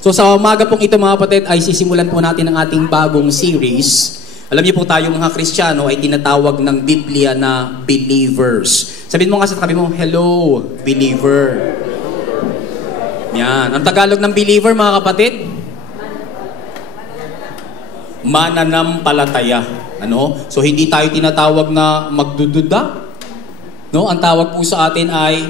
So sa umaga pong ito mga kapatid ay sisimulan po natin ang ating bagong series. Alam niyo po tayo mga Kristiyano ay tinatawag ng Biblia na believers. Sabihin mo nga sa tabi mo, hello, believer. Yan. Ang Tagalog ng believer mga kapatid? Mananampalataya. Ano? So hindi tayo tinatawag na magdududa. No? Ang tawag po sa atin ay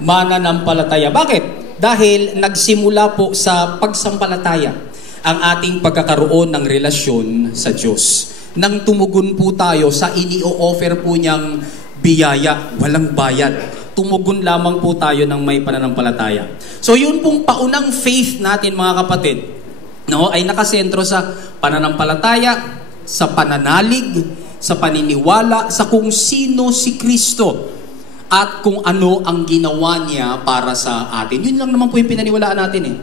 mananampalataya. Bakit? Dahil nagsimula po sa pagsampalataya ang ating pagkakaroon ng relasyon sa Diyos. Nang tumugon po tayo sa ini-offer po niyang biyaya, walang bayad. Tumugon lamang po tayo ng may pananampalataya. So yun pong paunang faith natin mga kapatid, no, ay nakasentro sa pananampalataya, sa pananalig, sa paniniwala, sa kung sino si Kristo. At kung ano ang ginawa niya para sa atin. Yun lang naman po yung pinaniwalaan natin eh.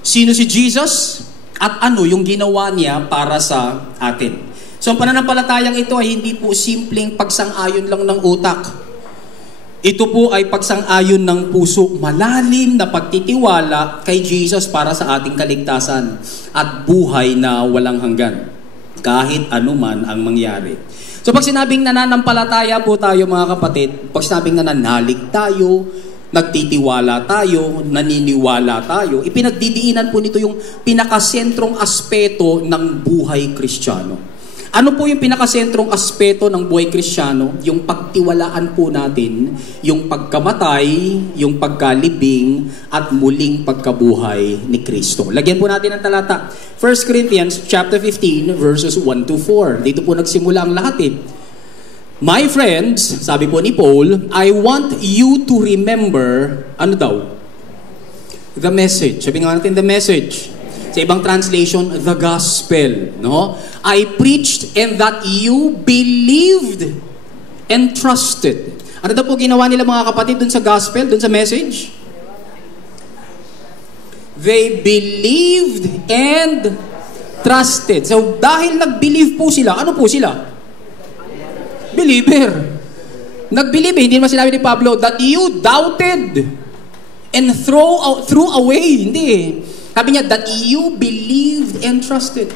Sino si Jesus at ano yung ginawa niya para sa atin. So ang pananampalatayang ito ay hindi po simpleng pagsang-ayon lang ng utak. Ito po ay pagsang-ayon ng puso, malalim na pagtitiwala kay Jesus para sa ating kaligtasan at buhay na walang hanggan. Kahit anuman ang mangyari. So pag sinabing nananampalataya po tayo mga kapatid, pag sinabing nananalig tayo, nagtitiwala tayo, naniniwala tayo, ipinagdidiinan po nito yung pinakasentrong aspeto ng buhay Kristiyano. Ano po yung pinakasentrong aspeto ng buhay Kristiyano? Yung pagtiwalaan po natin, yung pagkamatay, yung pagkalibing, at muling pagkabuhay ni Kristo. Lagyan po natin ang talata. 1 Corinthians chapter 15, verses 1 to 4. Dito po nagsimula ang lahat eh. My friends, sabi po ni Paul, I want you to remember, ano daw? The message. Sabi nga natin, the message. Sa ibang translation, the gospel. No? I preached and that you believed and trusted. Ano daw po ginawa nila mga kapatid dun sa gospel, dun sa message? They believed and trusted. So dahil nag-believe po sila, ano po sila? Believer. Nag-believe, hindi naman sinabi ni Pablo that you doubted and threw away. Hindi eh. Sabi niya, that you believed and trusted.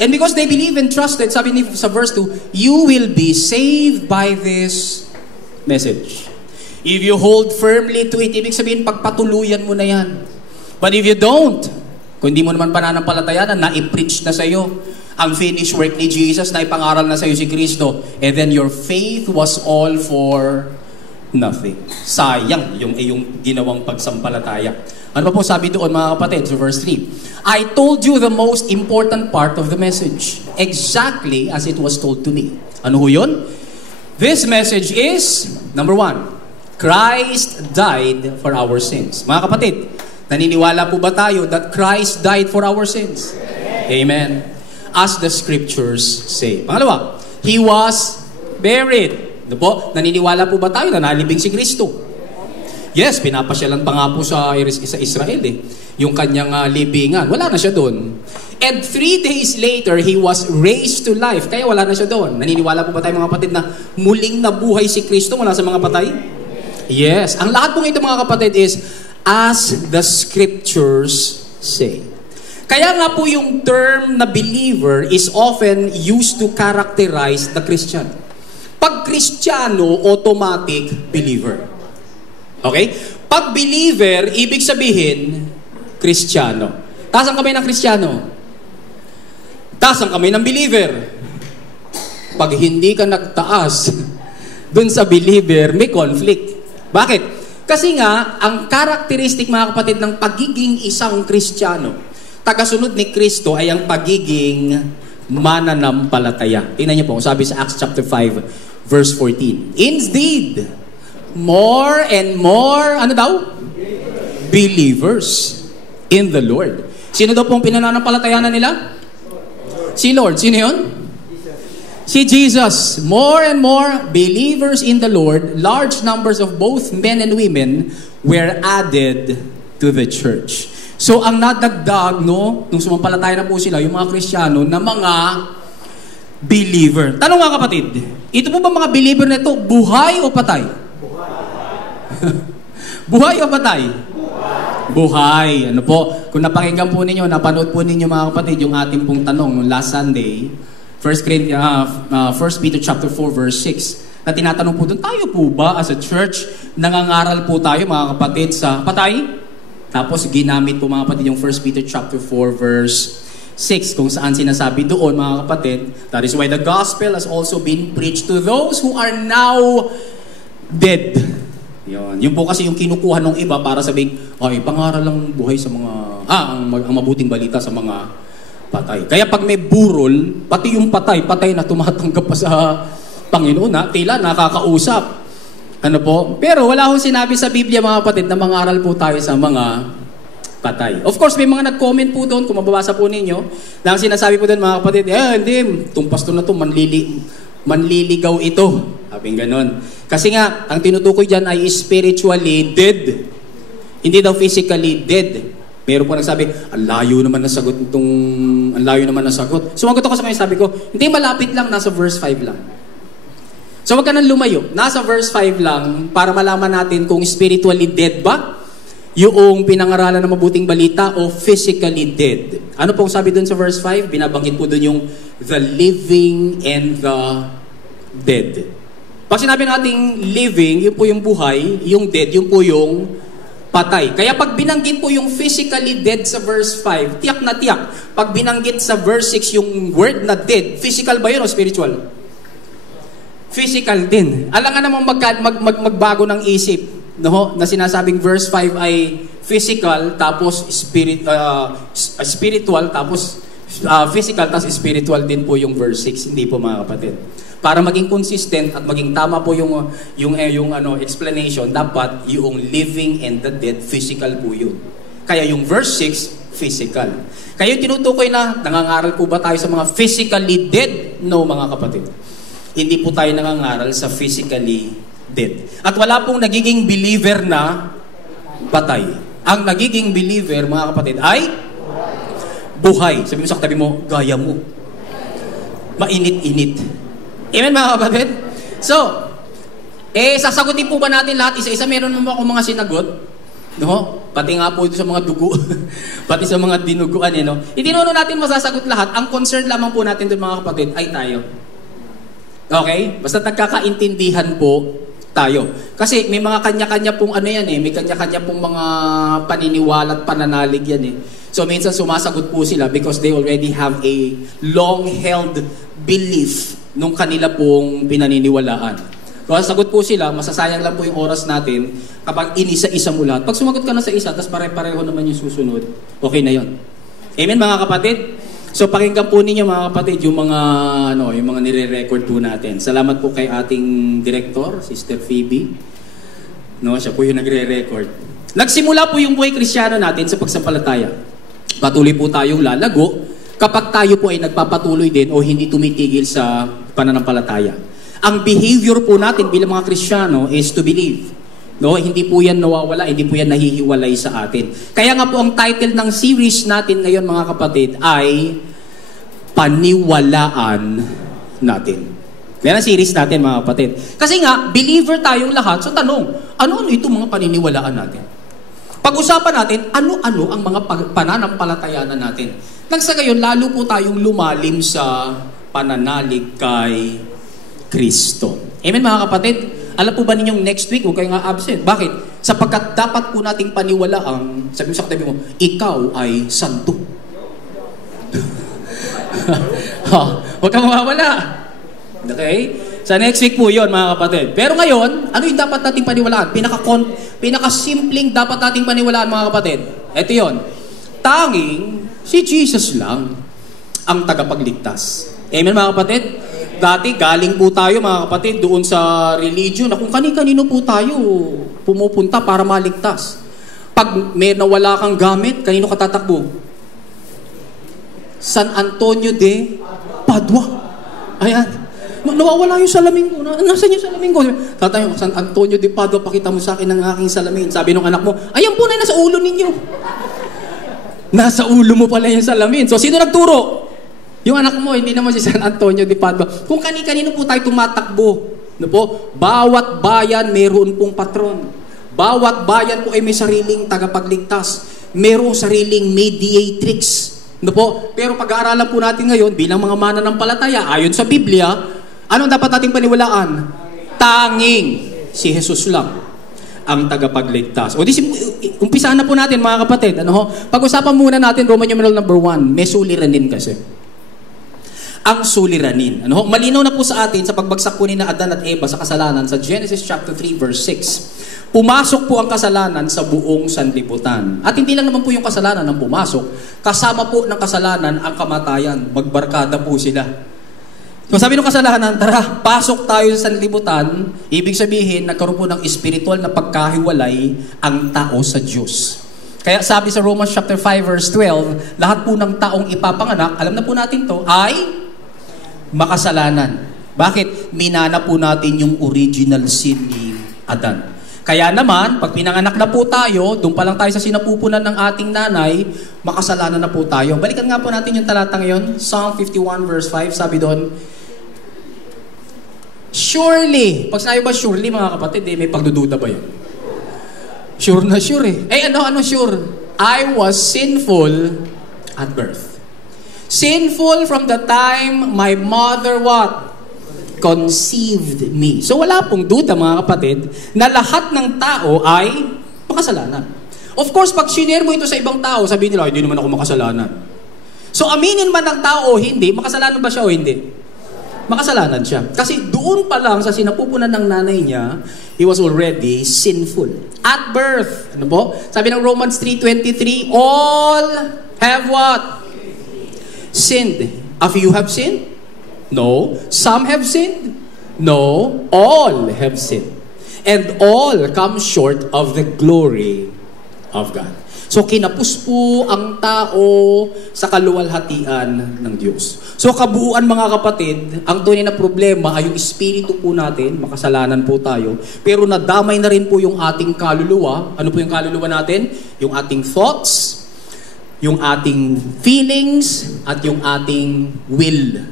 And because they believed and trusted, sabi niya sa verse 2, you will be saved by this message. If you hold firmly to it, ibig sabihin, pagpatuluyan mo na yan. But if you don't, kung hindi mo naman pananampalatayanan, na-i-preach na sa'yo ang finished work ni Jesus, na ipangaral na sa'yo si Kristo, and then your faith was all for nothing. Sayang yung iyong ginawang pagsampalataya. Ano pa po sabi doon mga kapatid? So verse 3. I told you the most important part of the message. Exactly as it was told to me. Ano ho yun? This message is, number 1, Christ died for our sins. Mga kapatid, naniniwala po ba tayo that Christ died for our sins? Amen. As the scriptures say. Pangalawa, He was buried. Ano po? Naniniwala po ba tayo na nalibing si Kristo? Yes, pinapasyalan pa nga po sa Israel eh. Yung kanyang libingan. Wala na siya doon. And 3 days later, He was raised to life. Kaya wala na siya doon. Naniniwala po ba tayo mga kapatid na muling nabuhay si Kristo mula sa mga patay? Yes. Ang lahat pong ito mga kapatid is as the scriptures say. Kaya nga po yung term na believer is often used to characterize the Christian. Pag Kristiyano, automatic believer. Okay? Pag believer, ibig sabihin, Kristiyano. Taas ang kamay ng Kristiyano. Taas ang kamay ng believer. Pag hindi ka nagtaas dun sa believer, may conflict. Bakit? Kasi nga, ang characteristic mga kapatid ng pagiging isang Kristiyano, tagasunod ni Kristo ay ang pagiging mananampalataya. Tingnan niyo po, sabi sa Acts chapter 5, verse 14. Indeed, more and more, ano daw? Believers in the Lord. Sino daw pong pinananampalatayanan nila? Si Lord. Sino yun? Si Jesus. More and more believers in the Lord, large numbers of both men and women were added to the church. So ang nadagdag, no, nung sumampalataya na po sila, yung mga Kristiyano, na mga believer. Tanong nga kapatid, ito po ba mga believer na ito, buhay o patay? Buhay o patay? Buhay. Ano po? Kung napakinggan po ninyo, napanood po ninyo mga kapatid, yung ating pong tanong noong last Sunday, 1 Peter chapter 4 verse 6, na tinatanong po doon, tayo po ba as a church, nangangaral po tayo mga kapatid sa patay? Tapos ginamit po mga kapatid yung 1 Peter chapter 4 verse 6, kung saan sinasabi doon mga kapatid, that is why the gospel has also been preached to those who are now dead. Yun po kasi yung kinukuha ng iba para sabihin, ay, pangaral lang buhay sa mga, ang mabuting balita sa mga patay. Kaya pag may burol, pati yung patay na tumatanggap pa sa Panginoon, tila nakakausap. Ano po? Pero wala akong sinabi sa Biblia mga kapatid na mangaral po tayo sa mga patay. Of course, may mga nag-comment po doon, kung mababasa po ninyo, na ang sinasabi po doon mga kapatid, hindi, itong pastor na to, manliligaw ito. Sabi ganon. Kasi nga, ang tinutukoy dyan ay spiritually dead. Hindi daw physically dead. Meron po nagsabi, ang layo naman na sagot itong, ang layo naman na sagot. Sumagot ako sa kanya, sabi ko, hindi, malapit lang, nasa verse 5 lang. So wag ka nang lumayo. Nasa verse 5 lang para malaman natin kung spiritually dead ba yung pinangaralan ng mabuting balita o physically dead. Ano pong sabi dun sa verse 5? Binabanggit po dun yung the living and the dead. Pag sinabi nating living, yun po yung buhay, yung dead, yun po yung patay. Kaya pag binanggit po yung physically dead sa verse 5, tiyak na tiyak. Pag binanggit sa verse 6 yung word na dead, physical ba yun o spiritual? Physical din. Alam nga namang magbago ng isip, no? Na sinasabing verse 5 ay physical, tapos spiritual, tapos physical, tapos spiritual din po yung verse 6. Hindi po mga kapatid. Para maging consistent at maging tama po yung explanation, dapat yung living and the dead, physical po yun. Kaya yung verse 6, physical. Kaya yung tinutukoy na, nangangaral po ba tayo sa mga physically dead? No, mga kapatid. Hindi po tayo nangangaral sa physically dead. At wala pong nagiging believer na patay. Ang nagiging believer, mga kapatid, ay buhay. Sabi mo sa katabi mo, gaya mo. Mainit-init. Amen mga kapatid? So, sasagutin po ba natin lahat isa-isa? Meron naman akong mga sinagot. No? Pati nga po sa mga dugo. Pati sa mga dinuguan. No? Hindi natin masasagot lahat. Ang concern lamang po natin doon mga kapatid ay tayo. Okay? Basta nagkakaintindihan po tayo. Kasi may mga kanya-kanya pong may kanya-kanya pong mga paniniwala at pananalig yan So minsan sumasagot po sila because they already have a long-held belief nung kanila pong pinaniniwalaan. Kung sagot po sila, masasayang lang po yung oras natin kapag inisa-isa mo lahat. Pag sumagot ka na sa isa, tapos pare-pareho naman yung susunod, okay na yon. Amen mga kapatid? So pakinggan po ninyo mga kapatid yung mga nire-record po natin. Salamat po kay ating director, Sister Phoebe. Siya po yung nagre-record. Nagsimula po yung buhay Kristiyano natin sa pagsampalataya. Patuloy po tayong lalago kapag tayo po ay nagpapatuloy din o hindi tumitigil sa pananampalataya. Ang behavior po natin bilang mga Kristiyano is to believe. Hindi po yan nawawala, hindi po yan nahihiwalay sa atin. Kaya nga po ang title ng series natin ngayon mga kapatid ay Paniwalaan Natin. Yan ang series natin mga kapatid. Kasi nga, believer tayong lahat. So tanong, ano-ano itong mga paniniwalaan natin? Pag-usapan natin, ano-ano ang mga pananampalatayanan natin. Nang sa gayon, lalo po tayong lumalim sa pananalig kay Kristo. Amen mga kapatid? Alam po ba ninyong next week, huwag kayo nga absent. Bakit? Sapagkat dapat po nating paniwalaang, sabi mo sa katabi mo, ikaw ay santo. Huwag kang mawawala. Okay? Sa next week po yun, mga kapatid. Pero ngayon, ano yung dapat nating paniwalaan? Pinaka-simpleng dapat nating paniwalaan, mga kapatid. Ito yun. Tanging si Jesus lang ang tagapagligtas. Amen, mga kapatid? Dati, galing po tayo mga kapatid doon sa religion na kung kani-kanino po tayo pumupunta para maligtas. Pag may nawala kang gamit, kanino ka tatakbo? San Antonio de Padua. Ayan. Nawawala yung salamin ko. Nasaan yung salamin ko? Tatay, San Antonio de Padua, pakita mo sa akin ng aking salamin. Sabi nung anak mo, ayan po na, nasa ulo ninyo. Nasa ulo mo pala yung salamin. So, sino nagturo? Yung anak mo, hindi naman si San Antonio de Padua. Kung kani-kanino po tayo tumatakbo, bawat bayan meron pong patron. Bawat bayan po ay may sariling tagapagligtas. Merong sariling mediatrix. No po? Pero pag-aaralan po natin ngayon, bilang mga mananampalataya, ayon sa Biblia, anong dapat nating paniwalaan? Tanging si Jesus lang ang tagapagligtas. O umpisahan na po natin mga kapatid. Pag-usapan muna natin Roman numeral number 1, may suliranin kasi. Ang suliranin. Malinaw na po sa atin sa pagbagsak po ni Adan at Eva sa kasalanan sa Genesis chapter 3 verse 6. Pumasok po ang kasalanan sa buong sanlibutan. At hindi lang naman po yung kasalanan ang pumasok. Kasama po ng kasalanan ang kamatayan. Magbarkada po sila. So sabi ng kasalanan, tara, pasok tayo sa sanlibutan. Ibig sabihin, nagkaroon po ng espiritual na pagkahiwalay ang tao sa Diyos. Kaya sabi sa Romans chapter 5 verse 12, lahat po ng taong ipapanganak, alam na po natin to, ay makasalanan. Bakit? Minana po natin yung original sin ni Adan. Kaya naman, pag pinanganak na po tayo, doon pa lang tayo sa sinapupunan ng ating nanay, makasalanan na po tayo. Balikan nga po natin yung talata ngayon, Psalm 51 verse 5, sabi doon, surely, pag sinabi ba surely mga kapatid, may pagdududa ba yun? Sure na sure eh. Ano sure? I was sinful at birth. Sinful from the time my mother what? Conceived me. So wala pong duda mga kapatid na lahat ng tao ay makasalanan. Of course, pag sinare mo ito sa ibang tao, sabihin nila, hindi naman ako makasalanan. So aminin man ng tao o hindi, makasalanan ba siya o hindi? Makasalanan siya. Kasi doon pa lang sa sinapupunan ng nanay niya, he was already sinful. At birth. Ano po? Sabi ng Romans 3:23, all have what? Sinned. A few have sinned? No. Some have sinned? No. All have sinned. And all come short of the glory of God. So kinapos po ang tao sa kaluwalhatian ng Diyos. So kabuuan mga kapatid, ang tunay na problema ay yung espiritu po natin, makasalanan po tayo, pero nadamay na rin po yung ating kaluluwa. Ano po yung kaluluwa natin? Yung ating thoughts, yung ating feelings, at yung ating will.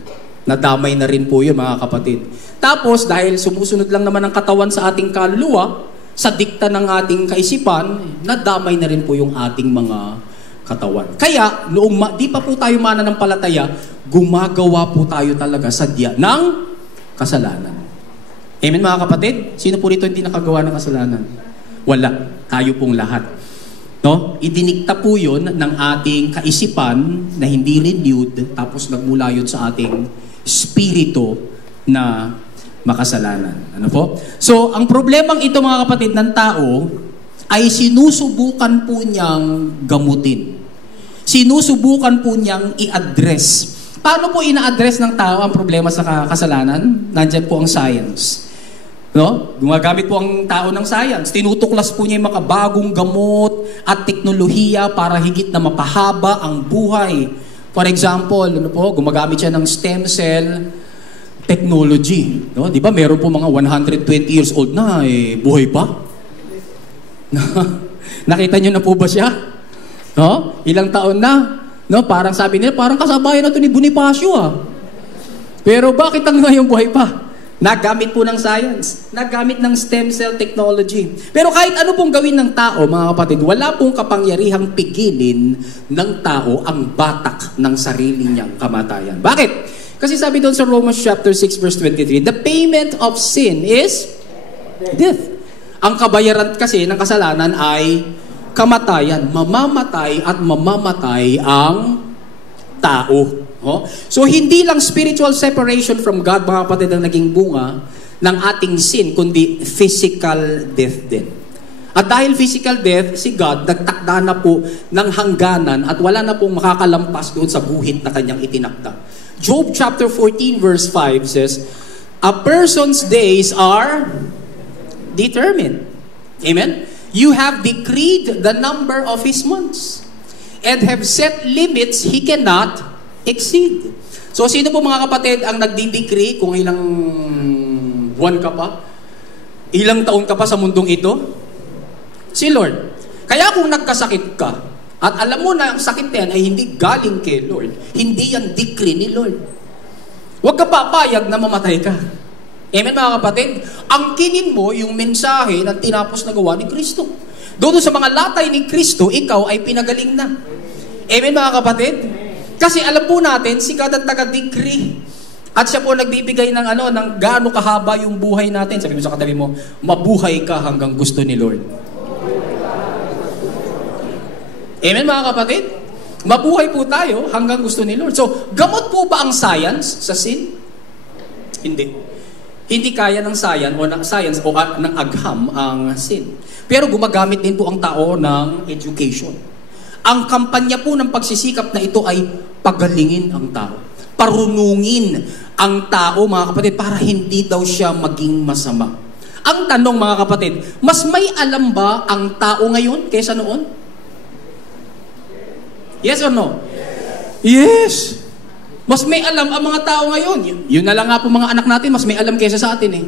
Nadamay na rin po yun mga kapatid. Tapos dahil sumusunod lang naman ang katawan sa ating kaluluwa, sa dikta ng ating kaisipan, nadamay na rin po yung ating mga katawan. Kaya, noong di pa po tayo mananampalataya, gumagawa po tayo talaga sadya ng kasalanan. Amen mga kapatid? Sino po rito hindi nakagawa ng kasalanan? Wala. Tayo pong lahat. No? Idinikta po yun ng ating kaisipan na hindi renewed, tapos nagmula yun sa ating spirito na makasalanan. Ano po? So, ang problemang ito mga kapatid ng tao ay sinusubukan po niyang gamutin. Sinusubukan po niyang i-address. Paano po ina-address ng tao ang problema sa kasalanan? Nandiyan po ang science. No? Gumagamit po ang tao ng science. Tinutuklas po niya yung makabagong gamot at teknolohiya para higit na mapahaba ang buhay. For example, ano po, gumagamit siya ng stem cell technology. No? Di ba meron po mga 120 years old na, buhay pa? Nakita niyo na po ba siya? No? Ilang taon na? No? Parang sabi nila, parang kasabayan na ito ni Bonifacio Pero bakit ang ngayon buhay pa? Nagamit po ng science. Nagamit ng stem cell technology. Pero kahit ano pong gawin ng tao, mga kapatid, wala pong kapangyarihang pigilin ng tao ang batak ng sarili niyang kamatayan. Bakit? Kasi sabi doon sa Romans chapter 6 verse 23, the payment of sin is death. Ang kabayaran kasi ng kasalanan ay kamatayan. Mamamatay at mamamatay ang tao. So hindi lang spiritual separation from God, mga kapatid, ang naging bunga ng ating sin, kundi physical death din. At dahil physical death, si God nagtakda na po ng hangganan at wala na pong makakalampas doon sa guhit na kanyang itinakda. Job chapter 14 verse 5 says, a person's days are determined. Amen? You have decreed the number of his months and have set limits he cannot exceed. So sino po mga kapatid ang nagdi-decree kung ilang buwan ka pa? Ilang taon ka pa sa mundong ito? Si Lord. Kaya kung nagkasakit ka, at alam mo na ang sakit yan ay hindi galing kay Lord. Hindi yan decree ni Lord. Huwag ka papayag na mamatay ka. Amen mga kapatid? Angkinin mo yung mensahe na tinapos na gawa ni Kristo. Doon sa mga latay ni Kristo, ikaw ay pinagaling na. Amen mga kapatid? Kasi alam po natin, si God ang taga-decree. At siya po nagbibigay ng ng gaano kahaba yung buhay natin. Sabi mo sa katabi mo, mabuhay ka hanggang gusto ni Lord. Amen mga kapatid? Mabuhay po tayo hanggang gusto ni Lord. So, gamot po ba ang science sa sin? Hindi. Hindi kaya ng science o ng agham ang sin. Pero gumagamit din po ang tao ng education. Ang kampanya po ng pagsisikap na ito ay pagalingin ang tao. Parunungin ang tao, mga kapatid, para hindi daw siya maging masama. Ang tanong, mga kapatid, mas may alam ba ang tao ngayon kaysa noon? Yes or no? Yes! Mas may alam ang mga tao ngayon. Yun na lang nga po mga anak natin, mas may alam kaysa sa atin eh.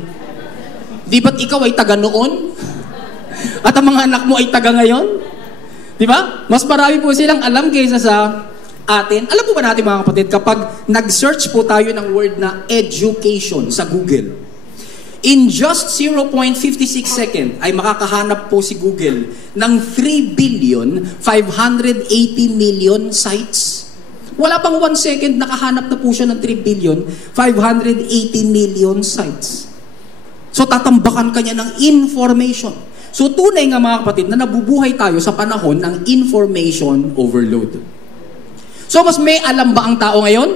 Di ba't ikaw ay taga noon? At ang mga anak mo ay taga ngayon? Di ba? Mas marami po silang alam kaysa sa atin. Alam po ba natin mga kapatid, kapag nag-search po tayo ng word na education sa Google, in just 0.56 second ay makakahanap po si Google ng 3,580,000,000 sites. Wala pang 1 second, nakahanap na po siya ng 3,580,000,000 sites. So tatambakan kanya ng information. So tunay nga mga kapatid na nabubuhay tayo sa panahon ng information overload. So mas may alam ba ang tao ngayon?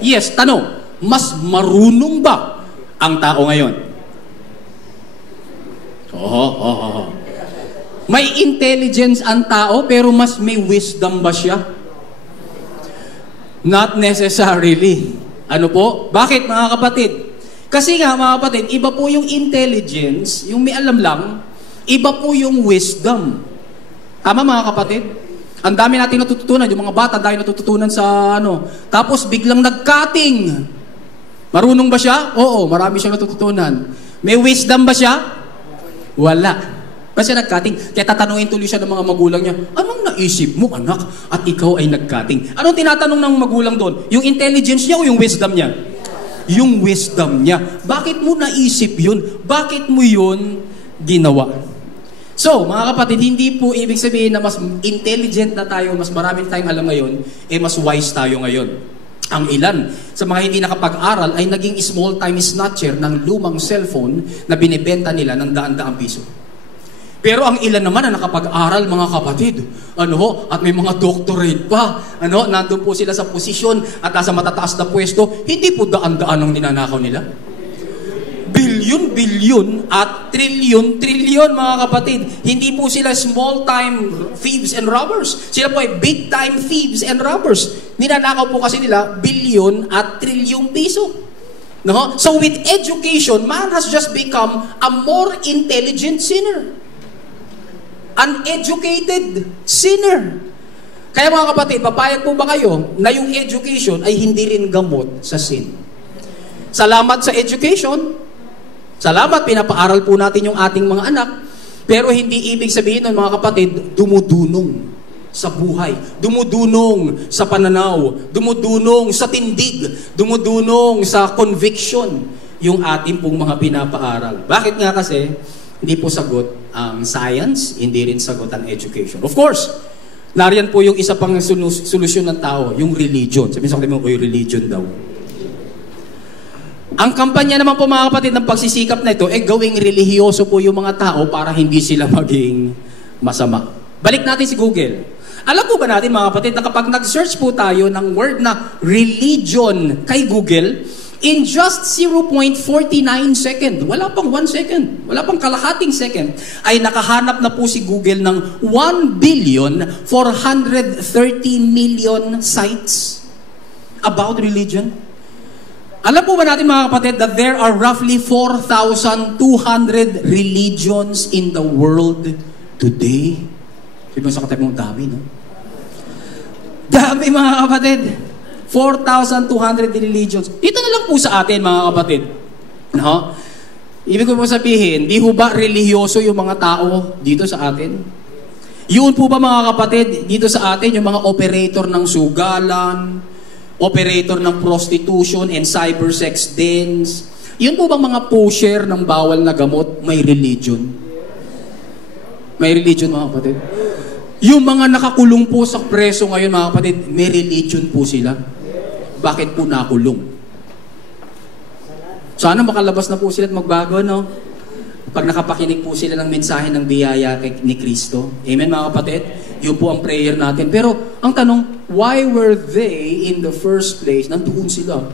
Yes, tanong, mas marunong ba ang tao ngayon? May intelligence ang tao pero mas may wisdom ba siya? Not necessarily. Ano po? Bakit mga kapatid? Kasi nga mga kapatid, iba po yung intelligence, yung may alam lang, iba po yung wisdom. Tama mga kapatid? Ang dami natin natututunan, yung mga bata dahil natututunan sa Tapos biglang nag-cutting. Marunong ba siya? Oo, marami siyang natututunan. May wisdom ba siya? Wala. Kasi nag-cutting. Kaya tatanungin tuloy siya ng mga magulang niya, anong naisip mo anak at ikaw ay nag-cutting? Anong tinatanong ng magulang doon? Yung intelligence niya o yung wisdom niya? Yung wisdom niya. Bakit mo naisip yun? Bakit mo yun ginawa? So, mga kapatid, hindi po ibig sabihin na mas intelligent na tayo, mas marami tayong alam ngayon, mas wise tayo ngayon. Ang ilan sa mga hindi nakapag-aral ay naging small-time snatcher ng lumang cellphone na binibenta nila ng daan-daang piso. Pero ang ilan naman na nakapag-aral, mga kapatid, at may mga doctorate pa, nandun po sila sa posisyon at nasa matataas na pwesto, hindi po daan-daan ang ninanakaw nila. Bilyon at trilyon, mga kapatid. Hindi po sila small-time thieves and robbers. Sila po ay big-time thieves and robbers. Ninanakaw po kasi nila bilyon at trilyong piso. So with education, man has just become a more intelligent sinner. Uneducated sinner. Kaya mga kapatid, papayag po ba kayo na yung education ay hindi rin gamot sa sin? Salamat sa education. Salamat, pinapaaral po natin yung ating mga anak. Pero hindi ibig sabihin nun, mga kapatid, dumudunong sa buhay, dumudunong sa pananaw, dumudunong sa tindig, dumudunong sa conviction yung ating pong mga pinapaaral. Bakit nga kasi, hindi po sagot ang science, hindi rin sagot ang education. Of course, nariyan po yung isa pang solusyon ng tao, yung religion. Sabihin sa kanila mo, religion daw. Ang kampanya naman po mga kapatid ng pagsisikap na ito, gawing relihiyoso po yung mga tao para hindi sila maging masama. Balik natin si Google. Alam po ba natin mga kapatid na kapag nag-search po tayo ng word na religion kay Google, in just 0.49 second, wala pang 1 second, wala pang kalahating second, ay nakahanap na po si Google ng 1,430,000,000 sites about religion. Alam po ba natin mga kapatid that there are roughly 4,200 religions in the world today? Sabi mo sa katabi mo, dami, no? Dami mga kapatid. 4,200 religions. Dito na lang po sa atin mga kapatid. Ibig ko po sabihin, di ho ba relihiyoso yung mga tao dito sa atin? Yun po ba mga kapatid, dito sa atin, yung mga operator ng sugalan, operator ng prostitution and cybersex dens, Yun po bang mga pusher ng bawal na gamot, may religion? May religion, mga kapatid. Yung mga nakakulong po sa preso ngayon, mga kapatid, may religion po sila. Bakit po nakulong? Sana makalabas na po sila at magbago, no? Pag nakapakinig po sila ng mensahe ng biyaya ni Kristo. Amen, mga kapatid? Yun po ang prayer natin. Pero, ang tanong, why were they in the first place? Nandoon sila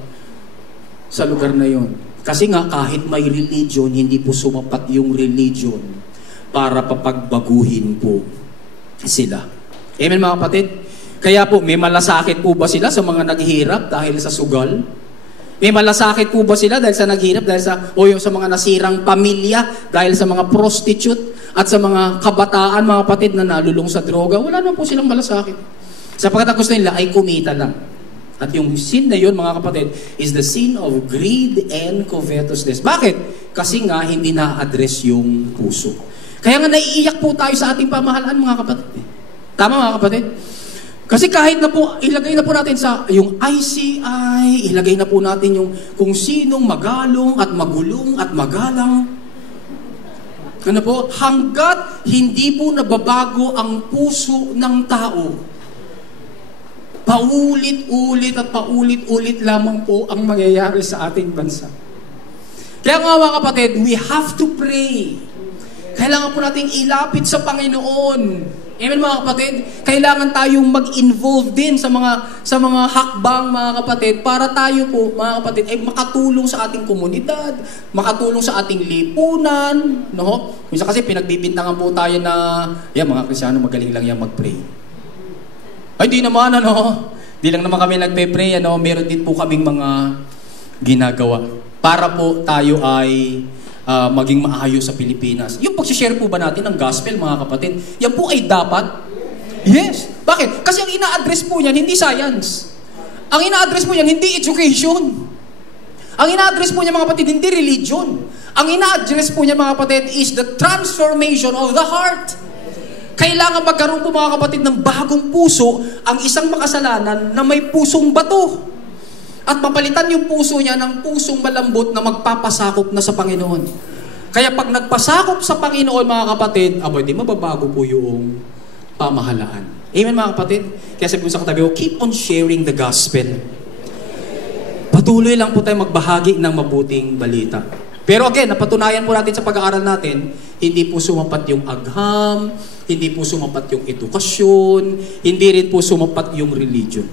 sa lugar na yon. Kasi nga, kahit may religion, hindi po sumapat yung religion para papagbaguhin po sila. Amen, mga kapatid? Kaya po, may malasakit po ba sila sa mga naghihirap dahil sa sugal? May malasakit po ba sila dahil sa naghihirap, dahil sa, o yung sa mga nasirang pamilya, dahil sa mga prostitute, at sa mga kabataan, mga kapatid, na nalulung sa droga? Wala naman po silang malasakit. Sapagkat ang gusto nila ay kumita lang. At yung sin na yun, mga kapatid, is the sin of greed and covetousness. Bakit? Kasi nga, hindi na-address yung puso. Kaya nga naiiyak po tayo sa ating pamahalaan, mga kapatid. Tama, mga kapatid? Kasi kahit na po, ilagay na po natin sa yung ICI, ilagay na po natin yung kung sinong magalong at magulong at magalang. Ano po? Hanggat hindi po nababago ang puso ng tao, paulit-ulit at paulit-ulit lamang po ang mangyayari sa ating bansa. Kaya nga, mga kapatid, we have to pray. Kailangan po nating ilapit sa Panginoon. Amen, mga kapatid? Kailangan tayong mag-involve din sa mga hakbang, mga kapatid, para tayo po, mga kapatid, ay makatulong sa ating komunidad, makatulong sa ating lipunan, no? Minsan kasi pinagbibintangan po tayo na, mga Kristiyano, magaling lang yan mag-pray. Ay, di naman, di lang naman kami nagpe-pray, meron din po kaming mga ginagawa para po tayo ay maging maayos sa Pilipinas. Yung pag-share po ba natin ng gospel, mga kapatid, yan po ay dapat? Yes. Bakit? Kasi ang ina-address po yan, hindi science. Ang ina-address po yan, hindi education. Ang ina-address po yan, mga kapatid, hindi religion. Ang ina-address po yan, mga kapatid, is the transformation of the heart. Kailangan magkaroon po, mga kapatid, ng bagong puso ang isang makasalanan na may pusong bato. At mapalitan yung puso niya ng pusong malambot na magpapasakop na sa Panginoon. Kaya pag nagpasakop sa Panginoon, mga kapatid, di mababago po yung pamahalaan. Amen, mga kapatid? Kaya sabi mo sa katabi ko, keep on sharing the gospel. Patuloy lang po tayo magbahagi ng mabuting balita. Pero again, napatunayan po natin sa pag-aaral natin, hindi po sumapat yung agham, hindi po sumapat yung edukasyon, hindi rin po sumapat yung religion.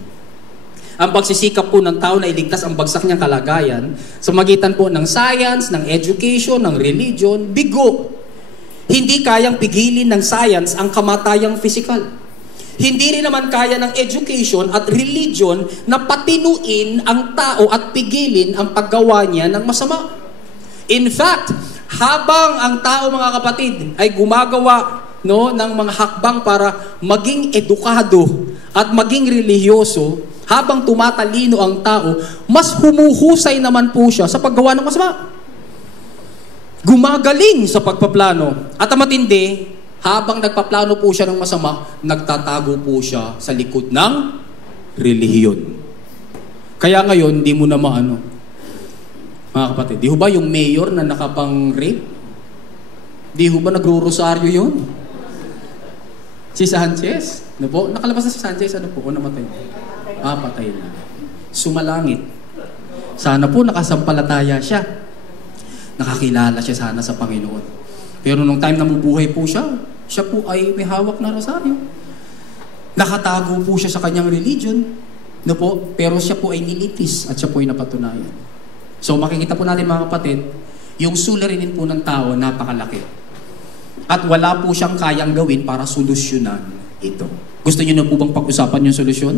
Ang pagsisikap po ng tao na iligtas ang bagsak niyang kalagayan sa magitan po ng science, ng education, ng religion, bigo. Hindi kayang pigilin ng science ang kamatayang physical. Hindi rin naman kaya ng education at religion na patinuin ang tao at pigilin ang paggawa niya ng masama. In fact, habang ang tao, mga kapatid, ay gumagawa ng mga hakbang para maging edukado at maging relihiyoso, habang tumatalino ang tao, mas humuhusay naman po siya sa paggawa ng masama. Gumagaling sa pagpaplano. At ang matindi, habang nagpaplano po siya ng masama, nagtatago po siya sa likod ng relihiyon. Kaya ngayon, di mo na maano. Mga kapatid, di ho ba yung mayor na nakapang-rape? Di ho ba nagro-rosaryo yun? Si Sanchez? Ano po? Nakalabas na si Sanchez, ano po? O namatay? Patay na. Sumalangit. Sana po nakasampalataya siya. Nakakilala siya sana sa Panginoon. Pero nung time na mabuhay po siya po ay may hawak na rosaryo. Nakatago po siya sa kanyang religion. No po? Pero siya po ay nilitis at siya po ay napatunayan. So makikita po natin, mga kapatid, yung suliranin po ng tao napakalaki. At wala po siyang kayang gawin para solusyonan ito. Gusto niyo na po bang pag-usapan yung solusyon?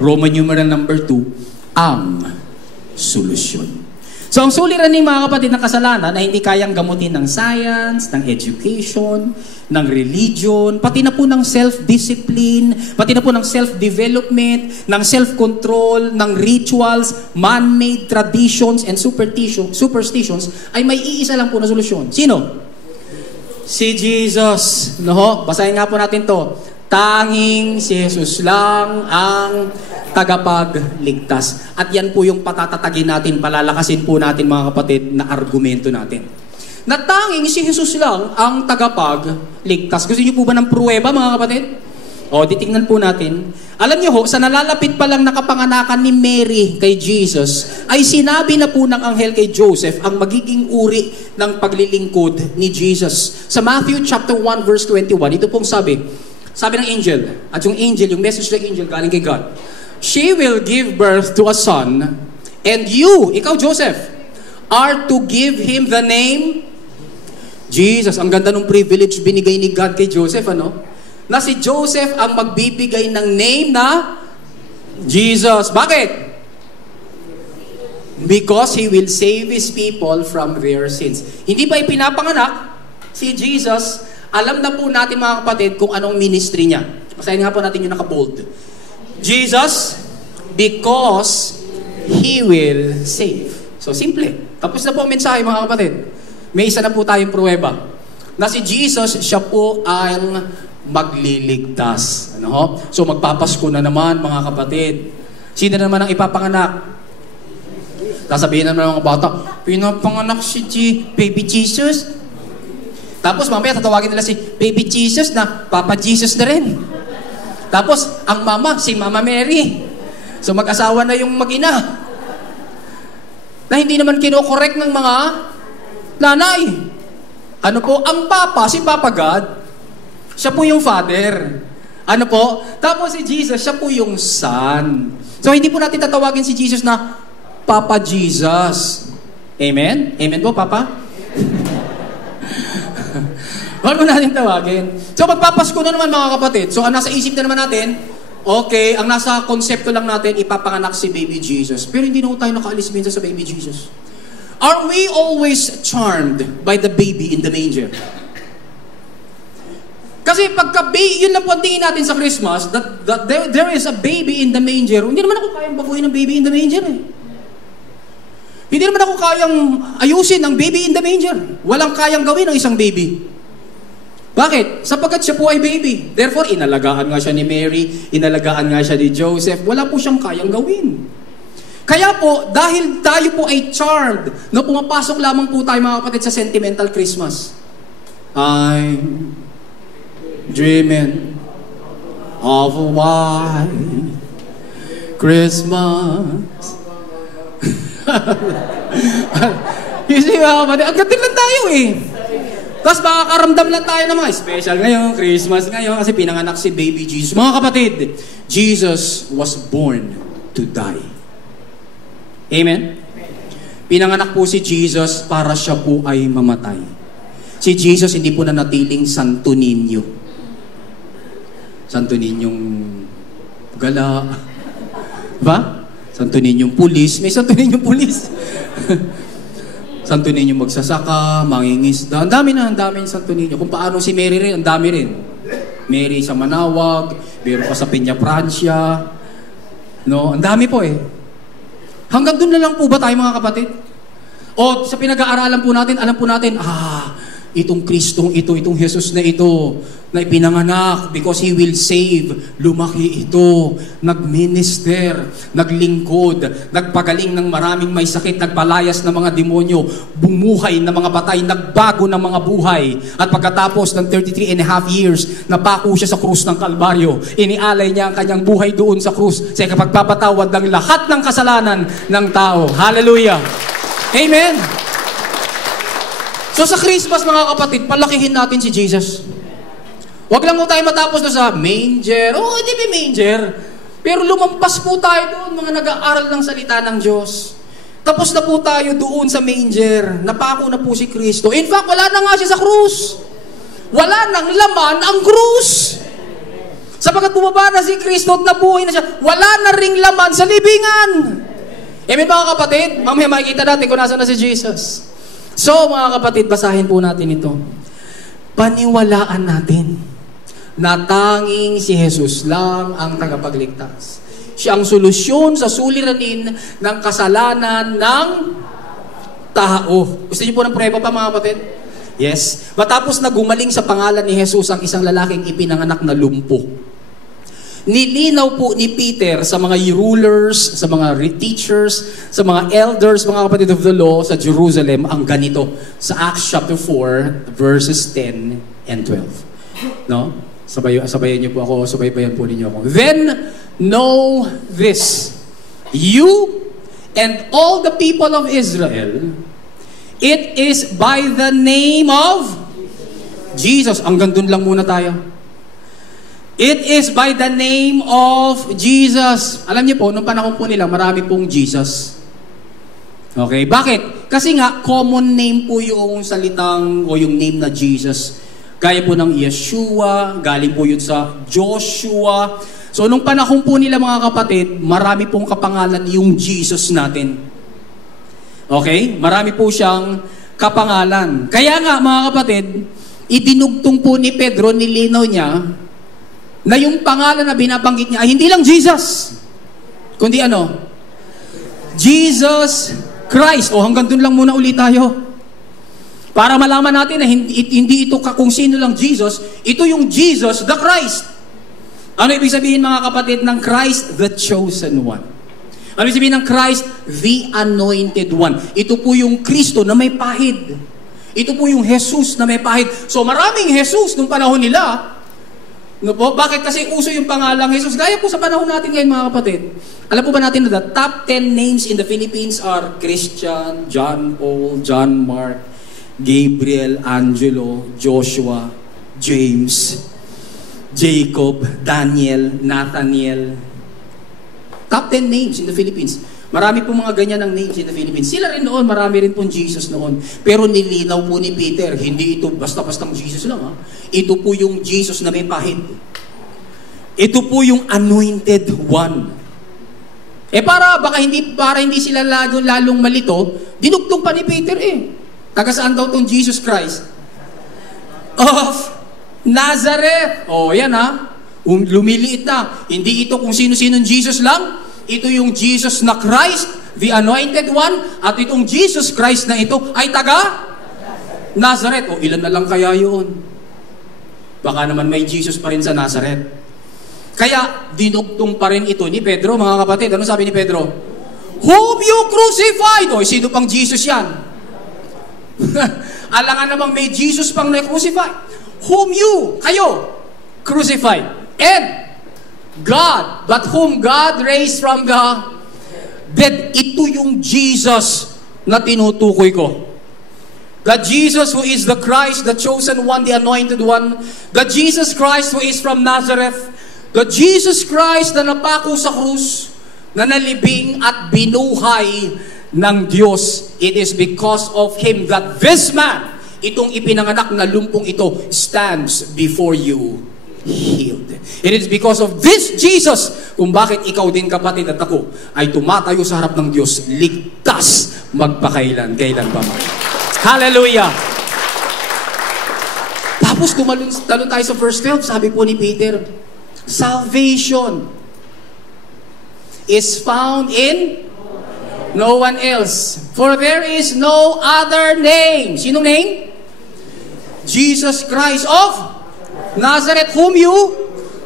Roman numeral number 2, ang solusyon. So ang suliranin, mga kapatid, ng kasalanan na hindi kayang gamutin ng science, ng education, ng religion, pati na po ng self-discipline, pati na po ng self-development, ng self-control, ng rituals, man-made traditions, and superstitions, ay may iisa lang po na solusyon. Sino? Si Jesus. No? Basahin nga po natin to. Tanging si Jesus lang ang tagapagligtas. At yan po yung patatatagin natin, palalakasin po natin mga kapatid na argumento natin. Na tanging si Jesus lang ang tagapagligtas. Gusto niyo po ba ng pruweba mga kapatid? O, titingnan po natin. Alam niyo ho, sa nalalapit pa lang nakapanganakan ni Mary kay Jesus, ay sinabi na po ng anghel kay Joseph ang magiging uri ng paglilingkod ni Jesus. Sa Matthew chapter 1 verse 21, ito pong sabi ng angel, at yung angel, yung message ng angel galing kay God, she will give birth to a son, and you, ikaw Joseph, are to give him the name Jesus. Ang ganda ng privilege binigay ni God kay Joseph, ano? Na si Joseph ang magbibigay ng name na Jesus. Bakit? Because he will save his people from their sins. Hindi pa ipinapanganak si Jesus, alam na po natin mga kapatid kung anong ministry niya. Basahin nga po natin yung naka-bold. Jesus, because he will save. So, simple. Tapos na po ang mensahe mga kapatid. May isa na po tayong pruweba. Na si Jesus, siya po ang magliligtas. Ano ho? So, magpapasko na naman mga kapatid. Sino naman ang ipapanganak? Sasabihin naman ng mga bata, pinapanganak si Baby Jesus. Tapos mamaya tatawagin nila si Baby Jesus na Papa Jesus na rin. Tapos, ang mama, si Mama Mary. So, mag-asawa na yung mag-ina. Na hindi naman kinokorek ng mga nanay. Ano po? Ang Papa, si Papa God, siya po yung Father. Ano po? Tapos si Jesus, siya po yung Son. So, hindi po natin tatawagin si Jesus na Papa Jesus. Amen? Amen po, Papa? Huwag mo natin tawagin. So, magpapasko na naman mga kapatid. So, ang nasa isip na naman natin, okay, ang nasa konsepto lang natin, ipapanganak si Baby Jesus. Pero hindi na tayo nakaalis minsan sa Baby Jesus. Are we always charmed by the baby in the manger? Kasi yun lang po ang tingin natin sa Christmas, that there is a baby in the manger. Hindi naman ako kayang baguhin ng baby in the manger eh. Hindi naman ako kayang ayusin ang baby in the manger. Walang kayang gawin ng isang baby. Bakit? Sapagkat siya po ay baby. Therefore, inalagaan nga siya ni Mary, inalagaan nga siya ni Joseph. Wala po siyang kayang gawin. Kaya po, dahil tayo po ay charmed, no, pumapasok lamang po tayo mga kapatid sa sentimental Christmas. I'm dreaming of a white Christmas. You see, mga kapatid, ang gatil lang tayo eh. Tapos makakaramdam lang tayo ng mga special ngayon, Christmas ngayon, kasi pinanganak si Baby Jesus. Mga kapatid, Jesus was born to die. Amen? Pinanganak po si Jesus para siya po ay mamatay. Si Jesus hindi po nanatiling Santo Niño. Santo Niñong gala. Ba? Santo Niñong pulis. May Santo Niñong pulis. Santo Niño magsasaka, mangingisda. Ang dami yung Santo Niño. Kung paano si Mary rin, ang dami rin. Mary sa Manawag, meron pa sa Peña Francia. No, ang dami po eh. Hanggang doon na lang po ba tayo mga kapatid? O sa pinag-aaralan po natin, alam po natin, itong Kristong ito, itong Jesus na ito, na ipinanganak because He will save. Lumaki ito, nagminister, naglingkod, nagpagaling ng maraming may sakit, nagpalayas ng mga demonyo, bumuhay ng mga patay, nagbago ng mga buhay. At pagkatapos ng 33 and a half years, napako siya sa krus ng Kalbaryo. Inialay niya ang kanyang buhay doon sa krus sa kapagpapatawad ng lahat ng kasalanan ng tao. Hallelujah! Amen! So sa Christmas mga kapatid, palakihin natin si Jesus. Huwag lang po tayo matapos na sa manger. Hindi may manger. Pero lumampas po tayo doon, mga nag-aaral ng salita ng Diyos. Tapos na po tayo doon sa manger. Napako na po si Kristo. In fact, wala na nga siya sa krus. Wala nang laman ang krus. Sapagkat bumaba na si Kristo at nabuhay na siya, wala na ring laman sa libingan. Amen mga kapatid? Mamaya makikita natin kung nasa na si Jesus. So mga kapatid, basahin po natin ito. Paniwalaan natin na tanging si Jesus lang ang tagapagligtas. Siya ang solusyon sa suliranin ng kasalanan ng tao. Gusto niyo po ng prueba pa mga kapatid? Yes. Matapos na gumaling sa pangalan ni Jesus ang isang lalaking ipinanganak na lumpo. Nilinaw po ni Peter sa mga rulers, sa mga teachers, sa mga elders, mga kapatid of the law sa Jerusalem ang ganito sa Acts chapter 4 verses 10 and 12. No? Sabayan niyo po ako, sabayan po ninyo ako. Then know this, you and all the people of Israel, it is by the name of Jesus. Hanggang dun lang muna tayo. It is by the name of Jesus. Alam niyo po, nung panahon po nila, marami pong Jesus. Okay, bakit? Kasi nga, common name po yung salitang o yung name na Jesus. Gaya po ng Yeshua, galing po yun sa Joshua. So, nung panahon po nila mga kapatid, marami pong kapangalan yung Jesus natin. Okay? Marami po siyang kapangalan. Kaya nga mga kapatid, idinugtong po ni Pedro, nilinaw niya, na yung pangalan na binabanggit niya ay hindi lang Jesus, kundi ano? Jesus Christ. O hanggang dun lang muna ulit tayo. Para malaman natin na hindi ito kung sino lang Jesus, ito yung Jesus, the Christ. Ano ibig sabihin mga kapatid ng Christ? The chosen one. Ano ibig sabihin ng Christ? The anointed one. Ito po yung Kristo na may pahid. Ito po yung Jesus na may pahid. So maraming Jesus nung panahon nila. No po? Bakit? Kasi uso yung pangalang Jesus. Gaya po sa panahon natin ngayon mga kapatid. Alam po ba natin na the top 10 names in the Philippines are Christian, John Paul, John Mark, Gabriel, Angelo, Joshua, James, Jacob, Daniel, Nathaniel. Top 10 names in the Philippines. Marami po mga ganyan ang names in the Philippines. Sila rin noon, marami rin pong Jesus noon. Pero nilinaw po ni Peter, hindi ito basta-bastang Jesus lang. Ha? Ito po yung Jesus na may pahid. Ito po yung anointed one. Baka hindi sila lalong malito, dinugtong pa ni Peter Taga saan daw tong Jesus Christ? Of Nazareth. Yan ha. Lumiliit na. Hindi ito kung sino-sinong Jesus lang. Ito yung Jesus na Christ, the anointed one, at itong Jesus Christ na ito ay taga Nazareth. Ilan na lang kaya yun? Baka naman may Jesus pa rin sa Nazareth. Kaya dinugtong pa rin ito ni Pedro, mga kapatid. Ano sabi ni Pedro? Whom you crucified. Sino pang Jesus yan? Alangan namang may Jesus pang na-crucify. Whom you, kayo, crucified. And God, but whom God raised from the dead. Ito yung Jesus na tinutukoy ko. The Jesus who is the Christ, the chosen one, the anointed one. The Jesus Christ who is from Nazareth. The Jesus Christ na napako sa krus, na nalibing at binuhay ng Diyos. It is because of Him that this man, itong ipinanganak na lumpong ito, stands before you healed. It is because of this Jesus kung bakit ikaw din kapatid at ako ay tumatayo sa harap ng Diyos ligtas magpakailan, kailan pa man. Hallelujah! Tapos talon tayo sa verse 12, sabi po ni Peter, salvation is found in no one else. For there is no other name. Sinong name? Jesus Christ of Nazareth, whom you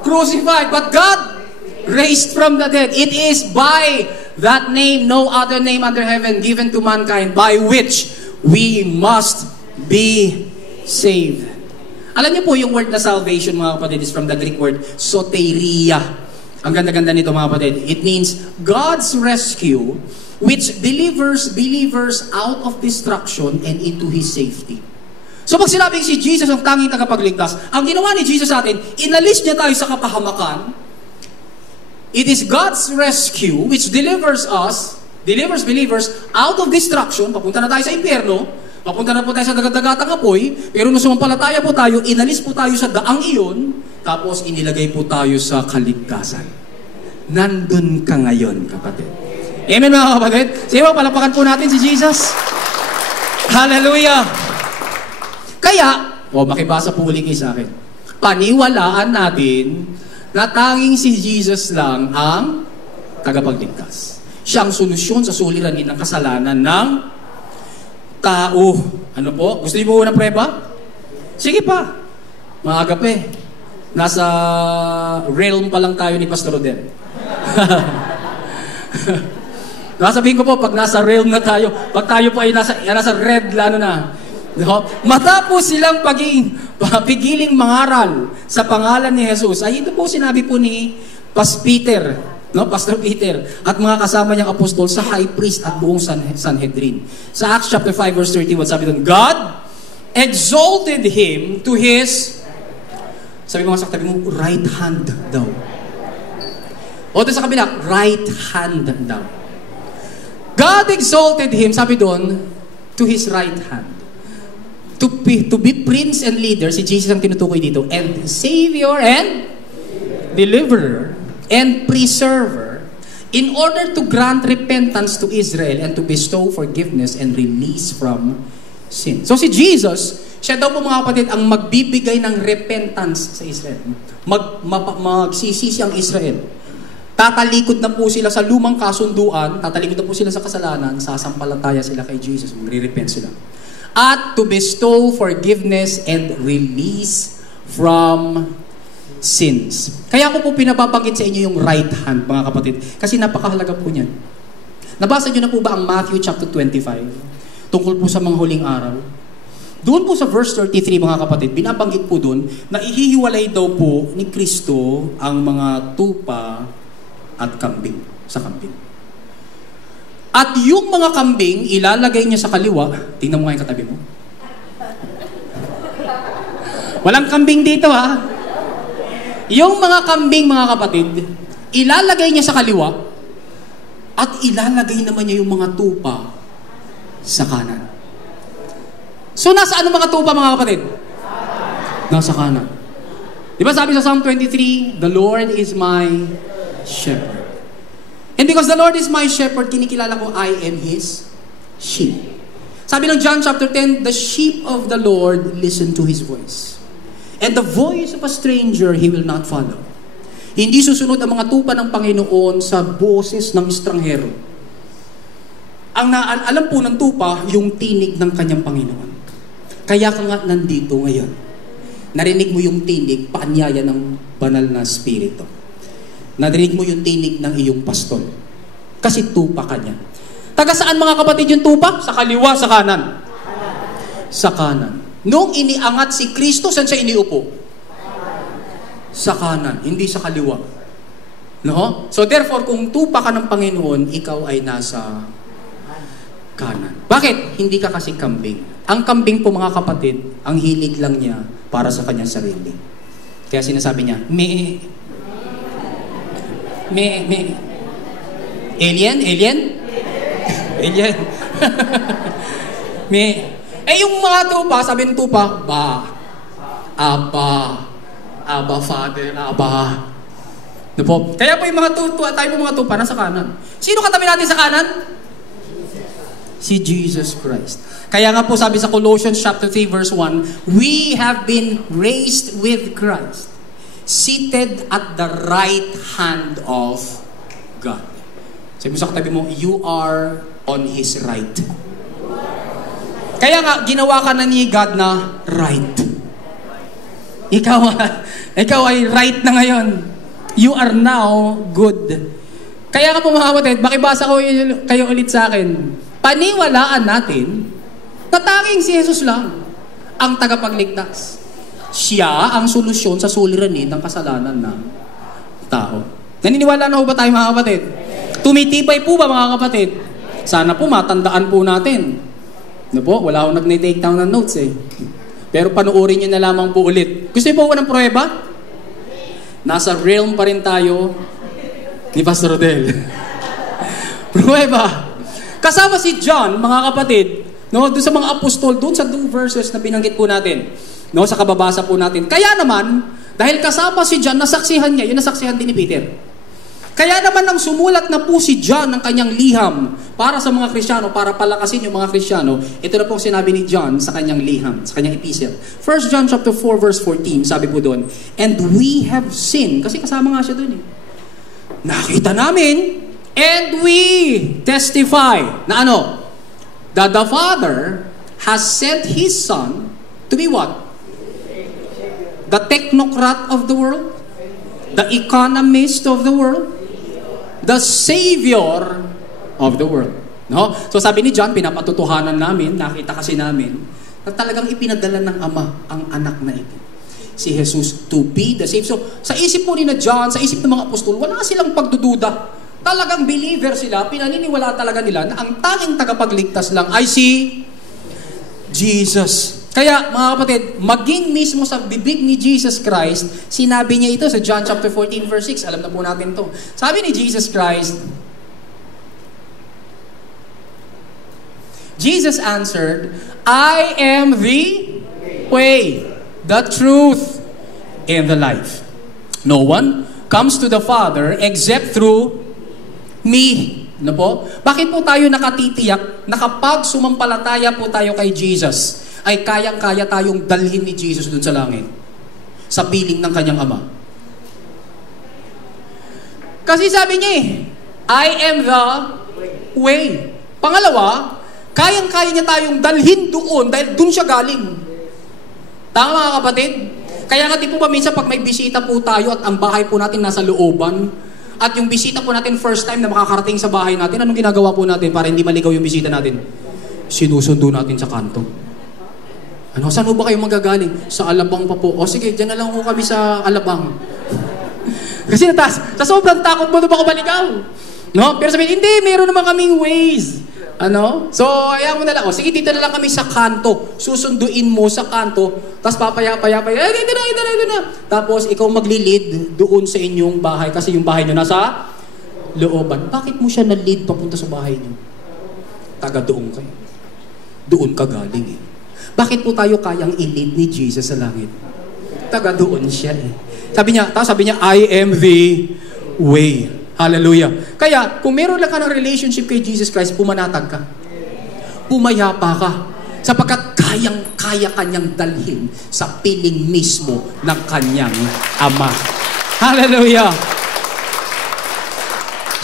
crucified, but God raised from the dead. It is by that name, no other name under heaven given to mankind, by which we must be saved. Alam niyo po yung word na salvation, mga kapatid, is from the Greek word soteria. Ang ganda-ganda nito, mga kapatid. It means God's rescue, which delivers believers out of destruction and into His safety. So pag sinabing si Jesus ang tanging tagapagligtas, ang ginawa ni Jesus sa atin, inalis niya tayo sa kapahamakan. It is God's rescue which delivers believers out of destruction. Papunta na tayo sa impyerno, papunta na po tayo sa dagat-dagatang apoy, pero nung sumampalataya po tayo, inalis po tayo sa daang iyon, tapos inilagay po tayo sa kaligtasan. Nandun ka ngayon, kapatid. Amen, mga kapatid? Sige po, palapakan po natin si Jesus. Hallelujah! Kaya, makibasa po ulit kayo sa akin. Paniwalaan natin na tanging si Jesus lang ang tagapagligtas. Siya ang solusyon sa suliranin ng kasalanan ng tao. Ano po? Gusto niyo po ng preba? Sige pa. Mga agape, nasa realm pa lang tayo ni Pastor Rodel. Sabihin ko po, pag nasa realm na tayo, pag tayo po ay nasa red, lalo na. No? Matapos silang pigiling mangaral sa pangalan ni Jesus, ay ito po sinabi po ni Pastor Peter, at mga kasama niyang apostol sa high priest at buong Sanhedrin. Sa Acts chapter 5 verse 31, sabi doon, God exalted him to his, sabi mo right hand daw. O doon sa kabila, right hand daw. God exalted him, sabi doon, to his right hand. To be prince and leader, si Jesus ang tinutukoy dito, and Savior and deliverer and preserver, in order to grant repentance to Israel and to bestow forgiveness and release from sin. So si Jesus, siya daw po mga kapatid ang magbibigay ng repentance sa Israel. Magsisisi ang Israel. Tatalikod na po sila sa lumang kasunduan, tatalikod na po sila sa kasalanan, sasampalataya sila kay Jesus, magre-repent sila. At to bestow forgiveness and release from sins. Kaya ko po pinababanggit sa inyo yung right hand, mga kapatid, kasi napakahalaga po niyan. Nabasa niyo na po ba ang Matthew chapter 25? Tungkol po sa mga huling araw. Doon po sa verse 33, mga kapatid, binabanggit po doon na ihihiwalay daw po ni Kristo ang mga tupa at kambing sa kambing. At yung mga kambing, ilalagay niya sa kaliwa. Tingnan mo nga yung katabi mo. Walang kambing dito, ha? Yung mga kambing, mga kapatid, ilalagay niya sa kaliwa at ilalagay naman niya yung mga tupa sa kanan. So, nasaan ang mga tupa, mga kapatid? Nasa kanan. Di ba sabi sa Psalm 23, the Lord is my shepherd. And because the Lord is my shepherd, kinikilala ko, I am His sheep. Sabi ng John chapter 10, the sheep of the Lord listen to His voice. And the voice of a stranger He will not follow. Hindi susunod ang mga tupa ng Panginoon sa boses ng estranghero. Ang alam po ng tupa, yung tinig ng kanyang Panginoon. Kaya ka nga nandito ngayon. Narinig mo yung tinig, paanyaya ng banal na spirito. Narinig mo yung tinig ng iyong pastol. Kasi tupa ka niya. Taga saan, mga kapatid, yung tupa? Sa kaliwa, sa kanan? Sa kanan. Nung iniangat si Kristo, saan siya iniupo? Sa kanan, hindi sa kaliwa. No? So therefore, kung tupa ka ng Panginoon, ikaw ay nasa kanan. Bakit? Hindi ka kasi kambing. Ang kambing po, mga kapatid, ang hilig lang niya para sa kanyang sarili. Kaya sinasabi niya, may alien? Alien. Yung mga tupa, sabi ng tupa, Abba, Father, Abba. Po? Kaya po yung mga tupa, tayo po mga tupa, nasa kanan. Sino katabi natin sa kanan? Si Jesus Christ. Kaya nga po sabi sa Colossians chapter 3 verse 1, we have been raised with Christ, seated at the right hand of God. Sabi mo sa katabi mo, you are on His right. Kaya nga, ginawa ka na ni God na right. Ikaw ay right na ngayon. You are now good. Kaya nga po, mga kapatid, makibasa ko kayo ulit sa akin. Paniwalaan natin na tanging si Jesus lang ang tagapagligtas. Siya ang solusyon sa suliranin ng kasalanan ng tao. Naniniwala na po ba tayo, mga kapatid? Tumitibay po ba, mga kapatid? Sana po matandaan po natin. Ano po? Wala akong nag-take down ng notes eh. Pero panoorin nyo na lamang po ulit. Gusto niyo po ko ng prueba? Nasa realm pa rin tayo ni Pastor Rodel. Prueba. Kasama si John, mga kapatid, no, doon sa mga apostol, doon sa 2 verses na binanggit po natin, no, sa kababasa po natin. Kaya naman, dahil kasama si John, nasaksihan niya, yun nasaksihan din ni Peter. Kaya naman nang sumulat na po si John ng kanyang liham para sa mga Kristiyano, para palakasin yung mga Kristiyano, ito na po sinabi ni John sa kanyang liham, sa kanyang epistle. 1 John chapter 4 verse 14, sabi po doon, and we have sinned, kasi kasama nga siya doon eh. Nakita namin, and we testify na ano? That the Father has sent His Son to be what? The technocrat of the world? The economist of the world? The Savior of the world. No? So sabi ni John, pinapatutuhanan namin, nakita kasi namin, na talagang ipinadala ng Ama ang anak na ito, si Jesus, to be the Savior. So sa isip po ni na John, sa isip ng mga apostol, wala silang pagdududa. Talagang believer sila, pinaniniwala talaga nila na ang tanging tagapagligtas lang ay si Jesus. Kaya mga kapatid, maging mismo sa bibig ni Jesus Christ, sinabi niya ito sa John chapter 14 verse 6. Alam na po natin to. Sabi ni Jesus Christ, Jesus answered, I am the way, the truth, and the life. No one comes to the Father except through me. Ano po? Bakit po tayo nakatitiyak na kapag sumampalataya po tayo kay Jesus, ay kayang-kaya tayong dalhin ni Jesus dun sa langit, sa piling ng kanyang Ama? Kasi sabi niya I am the way. Pangalawa, kayang-kaya niya tayong dalhin doon dahil doon siya galing. Tama mga kapatid? Kaya nga di po ba minsan pag may bisita po tayo at ang bahay po natin nasa looban, at yung bisita po natin first time na makakarating sa bahay natin, anong ginagawa po natin para hindi maligaw yung bisita natin? Sinusundo natin sa kanto. Ano, saan ba kayo magagaling? Sa Alabang pa po. O sige, dyan na lang po kami sa Alabang. Kasi sa sobrang takot mo, ba ako maligaw? No? Pero sabihin, hindi, meron naman kaming ways. Ano? So, ayaw mo na lang. O, sige, dito na lang kami sa kanto. Susunduin mo sa kanto, tapos papaya-paya-paya. Dito na. Tapos, ikaw magli-lead doon sa inyong bahay kasi yung bahay nyo nasa looban. Bakit mo siya na-lead papunta sa bahay nyo? Taga doon kayo. Doon ka galing eh. Bakit po tayo kayang i-lead ni Jesus sa langit? Taga doon siya eh. Sabi niya, I am the way. Hallelujah. Kaya, kung meron lang ka ng relationship kay Jesus Christ, pumanatag ka. Pumayapa ka. Sapagkat kayang-kaya kanyang dalhin sa piling mismo ng kanyang Ama. Hallelujah.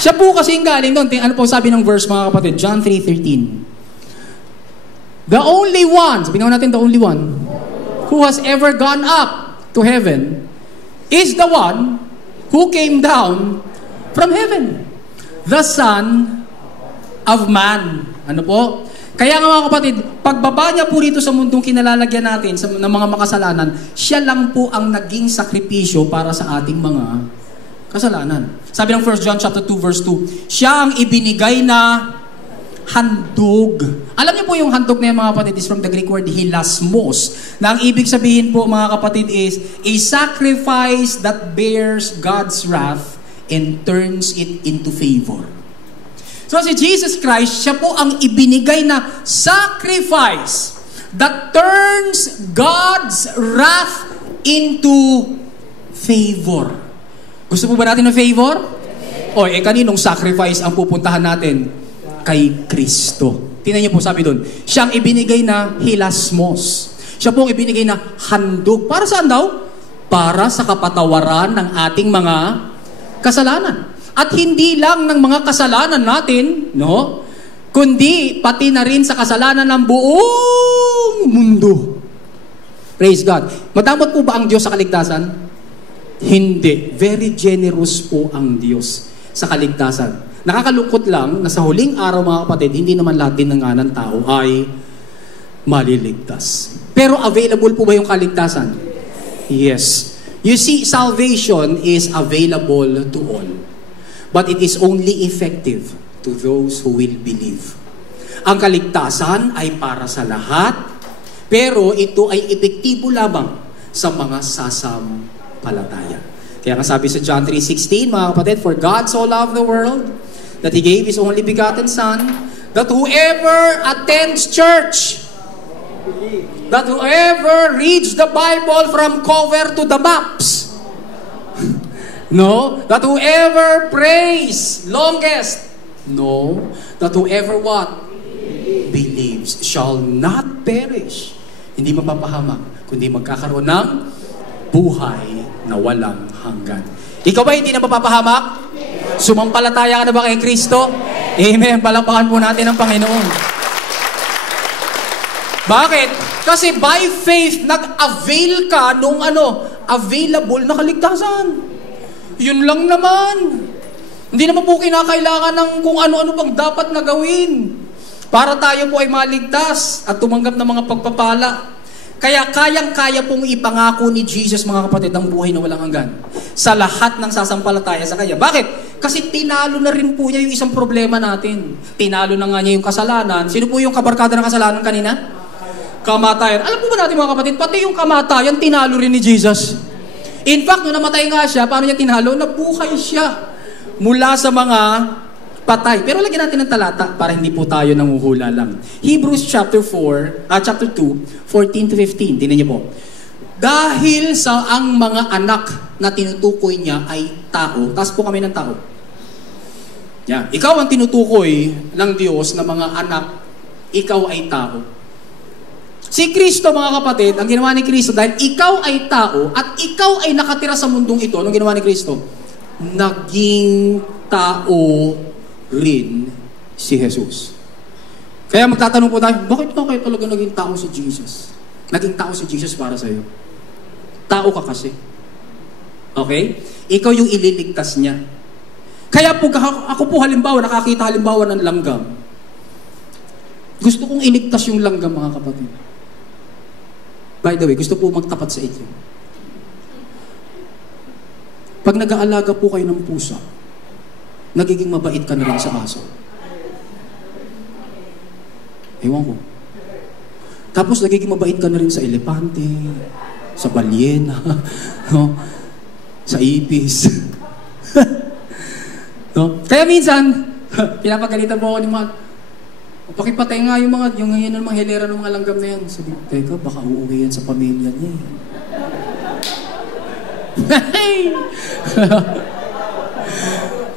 Siya po kasi yung galing doon. Ano po sabi ng verse mga kapatid? John 3:13. The only one, sabi naman natin the only one, who has ever gone up to heaven is the one who came down from heaven. The Son of Man. Ano po? Kaya nga mga kapatid, pagbaba niya po rito sa mundong kinalalagyan natin ng mga makasalanan, siya lang po ang naging sakripisyo para sa ating mga kasalanan. Sabi ng 1 John chapter 2 verse 2, siya ang ibinigay na handog. Alam niyo po yung handog na yung mga kapatid is from the Greek word hilasmos. Na ang ibig sabihin po mga kapatid is a sacrifice that bears God's wrath and turns it into favor. So si Jesus Christ, siya po ang ibinigay na sacrifice that turns God's wrath into favor. Gusto po ba natin ng favor? O, kaninong sacrifice ang pupuntahan natin? Kay Kristo. Tingnan niyo po, sabi doon, siyang ibinigay na hilasmos. Siya po ang ibinigay na handog. Para saan daw? Para sa kapatawaran ng ating mga kasalanan. At hindi lang ng mga kasalanan natin, no? Kundi pati na rin sa kasalanan ng buong mundo. Praise God. Madamot po ba ang Diyos sa kaligtasan? Hindi. Very generous po ang Diyos sa kaligtasan. Nakakalungkot lang na sa huling araw mga kapatid, hindi naman lahat din ng tao ay maliligtas. Pero available po ba yung kaligtasan? Yes. You see, salvation is available to all. But it is only effective to those who will believe. Ang kaligtasan ay para sa lahat, pero ito ay epektibo lamang sa mga sasampalataya. Kaya nga sabi sa John 3:16, mga kapatid, for God so loved the world that He gave His only begotten Son, that whoever attends church, that whoever reads the Bible from cover to the maps, no, that whoever prays longest, no, that whoever what? Believes shall not perish. Hindi mapapahamak, kundi magkakaroon ng buhay na walang hanggan. Ikaw ba hindi na mapapahamak? Sumampalataya ka na ba kay Kristo? Amen. Palakpakan po natin ang Panginoon. Bakit? Kasi by faith, nag-avail ka nung available na kaligtasan. Yun lang naman. Hindi naman po kinakailangan ng kung ano-ano pang dapat na gawin para tayo po ay maligtas at tumanggap ng mga pagpapala. Kaya kayang-kaya pong ipangako ni Jesus, mga kapatid, ang buhay na walang hanggan sa lahat ng sasampalataya sa Kanya. Bakit? Kasi tinalo na rin po niya yung isang problema natin. Tinalo na nga niya yung kasalanan. Sino po yung kabarkada ng kasalanan kanina? Kamatayan. Alam po ba natin, mga kapatid, pati yung kamatayan, tinalo rin ni Jesus. In fact, nung namatay nga siya, paano niya tinalo? Nabuhay siya mula sa mga patay. Pero lagyan natin ng talata para hindi po tayo nanguhula lang. Hebrews chapter 2, 14 to 15. Tingnan niyo po. Dahil sa ang mga anak na tinutukoy niya ay tao, taas po kami ng tao. Yeah. Ikaw ang tinutukoy ng Diyos na mga anak, ikaw ay tao. Si Kristo, mga kapatid, ang ginawa ni Kristo, dahil ikaw ay tao at ikaw ay nakatira sa mundong ito, anong ginawa ni Kristo? Naging tao rin si Jesus. Kaya magtatanong po tayo, bakit ba kayo talaga naging tao si Jesus? Naging tao si Jesus para sa iyo. Tao ka kasi. Okay? Ikaw yung ililigtas niya. Kaya po, ako po halimbawa, nakakita halimbawa ng langgam. Gusto kong iligtas yung langgam, mga kapatid. By the way, gusto po magtapat sa inyo. Pag nag-aalaga po kayo ng pusa, nagiging mabait ka na rin sa aso. Ewan ko. Tapos nagiging mabait ka na rin sa elepante, sa balyena, no? Sa ipis. No? Kaya minsan, pinapagalitan po ako ng mga, pakipatay nga yung ngayon ng mga hilera ng mga langgam na yan. Sabi, teka, baka uuwi yan sa pamilya niya eh.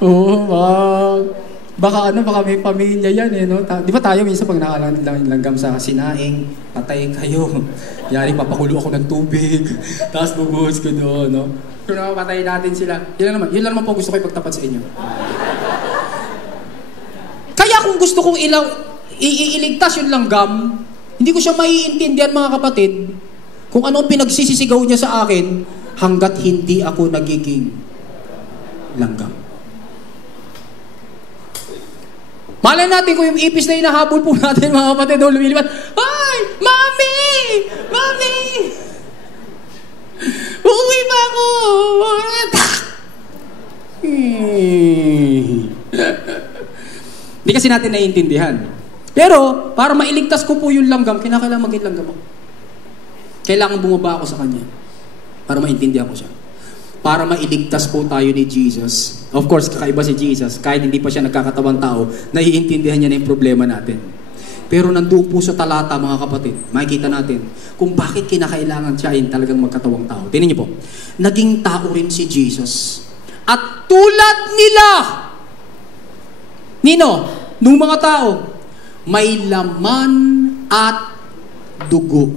Oo, baka may pamilya yan eh, no? Di ba tayo minsan pag nakalanggam sa sinaing, patay kayo. Yari, papakulo ako ng tubig, tapos bubuhos ko doon, no? Kung nakapatay natin sila, yun lang naman po gusto ko ipagtapat sa inyo. Kaya kung gusto kong iiligtas yung langgam, hindi ko siya maiintindihan, mga kapatid, kung ano ang pinagsisisigaw niya sa akin, hanggat hindi ako nagiging langgam. Malay natin kung yung ipis na hinahabol po natin, mga kapatid, no, lumilipat, ay! Mami! Mami! Uuwi ba ako? Hindi kasi natin naiintindihan. Pero, para mailigtas ko po yung langgam, kinakailangan maging langgam ako. Kailangan bumaba ako sa kanya para maintindihan ko siya. Para mailigtas po tayo ni Jesus. Of course, kakaiba si Jesus. Kahit hindi pa siya nagkakatawang tao, naiintindihan niya na yung problema natin. Pero nandoon po sa talata, mga kapatid, makikita natin kung bakit kinakailangan siya ay talagang magkatawang tao. Tingnan niyo po. Naging tao rin si Jesus. At tulad nila, nung mga tao, may laman at dugo.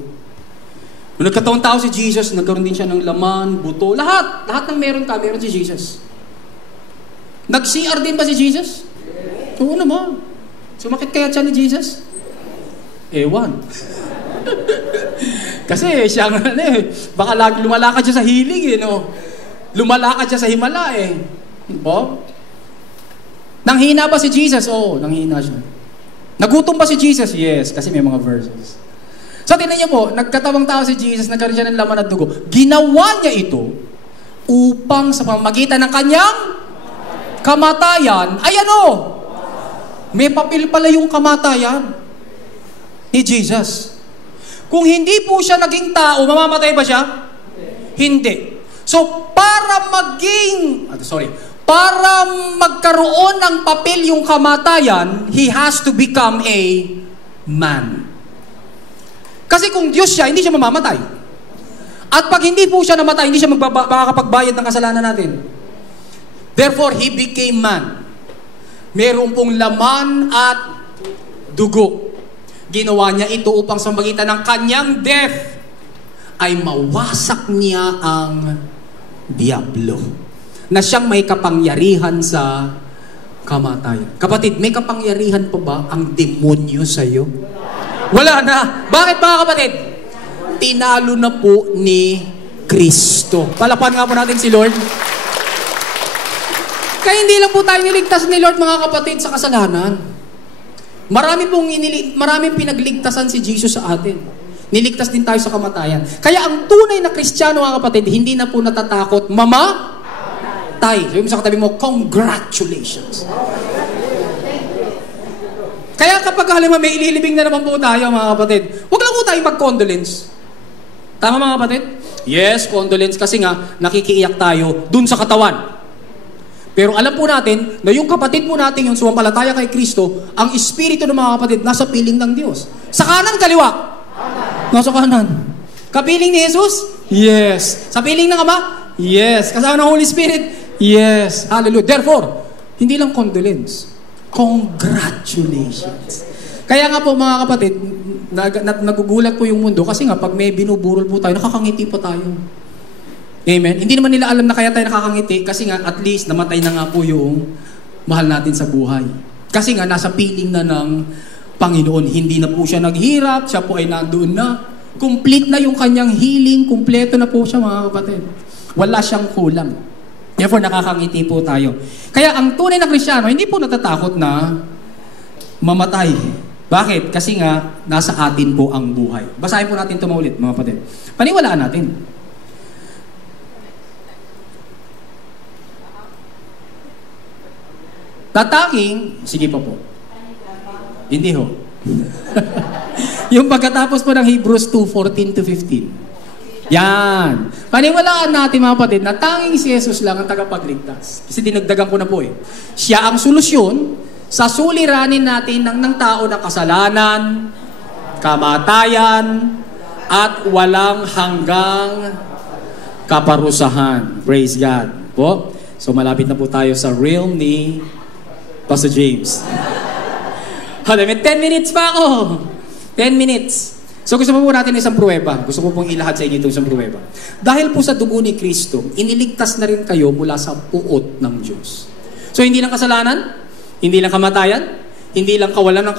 Nung nagkatawang tao si Jesus, nagkaroon din siya ng laman, buto, lahat ng meron si Jesus. Nag-CR din ba si Jesus? Oo naman. Sumakit kaya siya ni Jesus? Ewan. Kasi siya nga baka lumalakad siya sa hilig no? Lumalakad siya sa himala Nanghina ba si Jesus? Oo, nanghina siya. Nagutom ba si Jesus? Yes, kasi may mga verses. So, tingnan niyo po, nagkatawang tao si Jesus, nagkaroon siya ng laman at dugo. Ginawa niya ito upang sa pamamagitan ng kanyang kamatayan, may papel pala yung kamatayan ni Jesus. Kung hindi po siya naging tao, mamamatay ba siya? Hindi. So, para magkaroon ng papel yung kamatayan, he has to become a man. Kasi kung Diyos siya, hindi siya mamamatay. At pag hindi po siya namatay, hindi siya makakapagbayad ng kasalanan natin. Therefore, he became man. Meron pong laman at dugo. Ginawa niya ito upang sa magitan ng kanyang death ay mawasak niya ang diablo na siyang may kapangyarihan sa kamatayan. Kapatid, may kapangyarihan pa ba ang demonyo sa iyo? Wala na. Bakit, mga kapatid? Tinalo na po ni Kristo. Palapan nga po natin si Lord. Kaya hindi lang po tayo niligtas ni Lord, mga kapatid, sa kasalanan. Maraming pinagligtasan si Jesus sa atin. Niligtas din tayo sa kamatayan. Kaya ang tunay na Kristiyano, mga kapatid, hindi na po natatakot mamatay. Sabi mo sa katabi mo, congratulations. Kaya kapag halimbawa may ililibing na naman po tayo, mga kapatid, huwag lang po tayo mag-condolence. Tama, mga kapatid? Yes, condolence kasi nga nakikiiyak tayo dun sa katawan. Pero alam po natin na yung kapatid po natin yung sumampalataya kay Kristo, ang espiritu ng mga kapatid nasa piling ng Diyos. Sa kanan, kaliwa? Nasa kanan. Kapiling ni Jesus? Yes. Sa piling ng Ama? Yes. Kasama ng Holy Spirit? Yes. Hallelujah. Therefore, hindi lang condolence. Congratulations. Kaya nga po, mga kapatid, nagugulat po yung mundo kasi nga pag may binuburol po tayo, nakakangiti pa tayo. Amen? Hindi naman nila alam na kaya tayo nakakangiti kasi nga at least namatay na nga po yung mahal natin sa buhay. Kasi nga nasa piling na ng Panginoon. Hindi na po siya naghirap, siya po ay nandoon na. Complete na yung kanyang healing, kumpleto na po siya, mga kapatid. Wala siyang kulang. Therefore, nakakangiti po tayo. Kaya ang tunay na Kristiyano, hindi po natatakot na mamatay. Bakit? Kasi nga, nasa atin po ang buhay. Basahin po natin ito maulit, mga kapatid. Paniwalaan natin. Tataking, sige pa po. Hindi ho. Yung pagkatapos po ng Hebrews 2:14-15. Yan. Paniwalaan natin, mga kapatid, na tanging si Jesus lang ang tagapagligtas. Kasi dinagdagan ko na po eh. Siya ang solusyon sa suliranin natin ng tao na kasalanan, kamatayan, at walang hanggang kaparusahan. Praise God. Po. So malapit na po tayo sa realm ni Pastor James. May 10 minutes pa ako. 10 minutes. So gusto po natin isang pruweba. Gusto ko pong ilahad sa inyo itong isang pruweba. Dahil po sa dugo ni Kristo, iniligtas na rin kayo mula sa puot ng Diyos. So hindi lang kasalanan, hindi lang kamatayan, hindi lang kawalan ng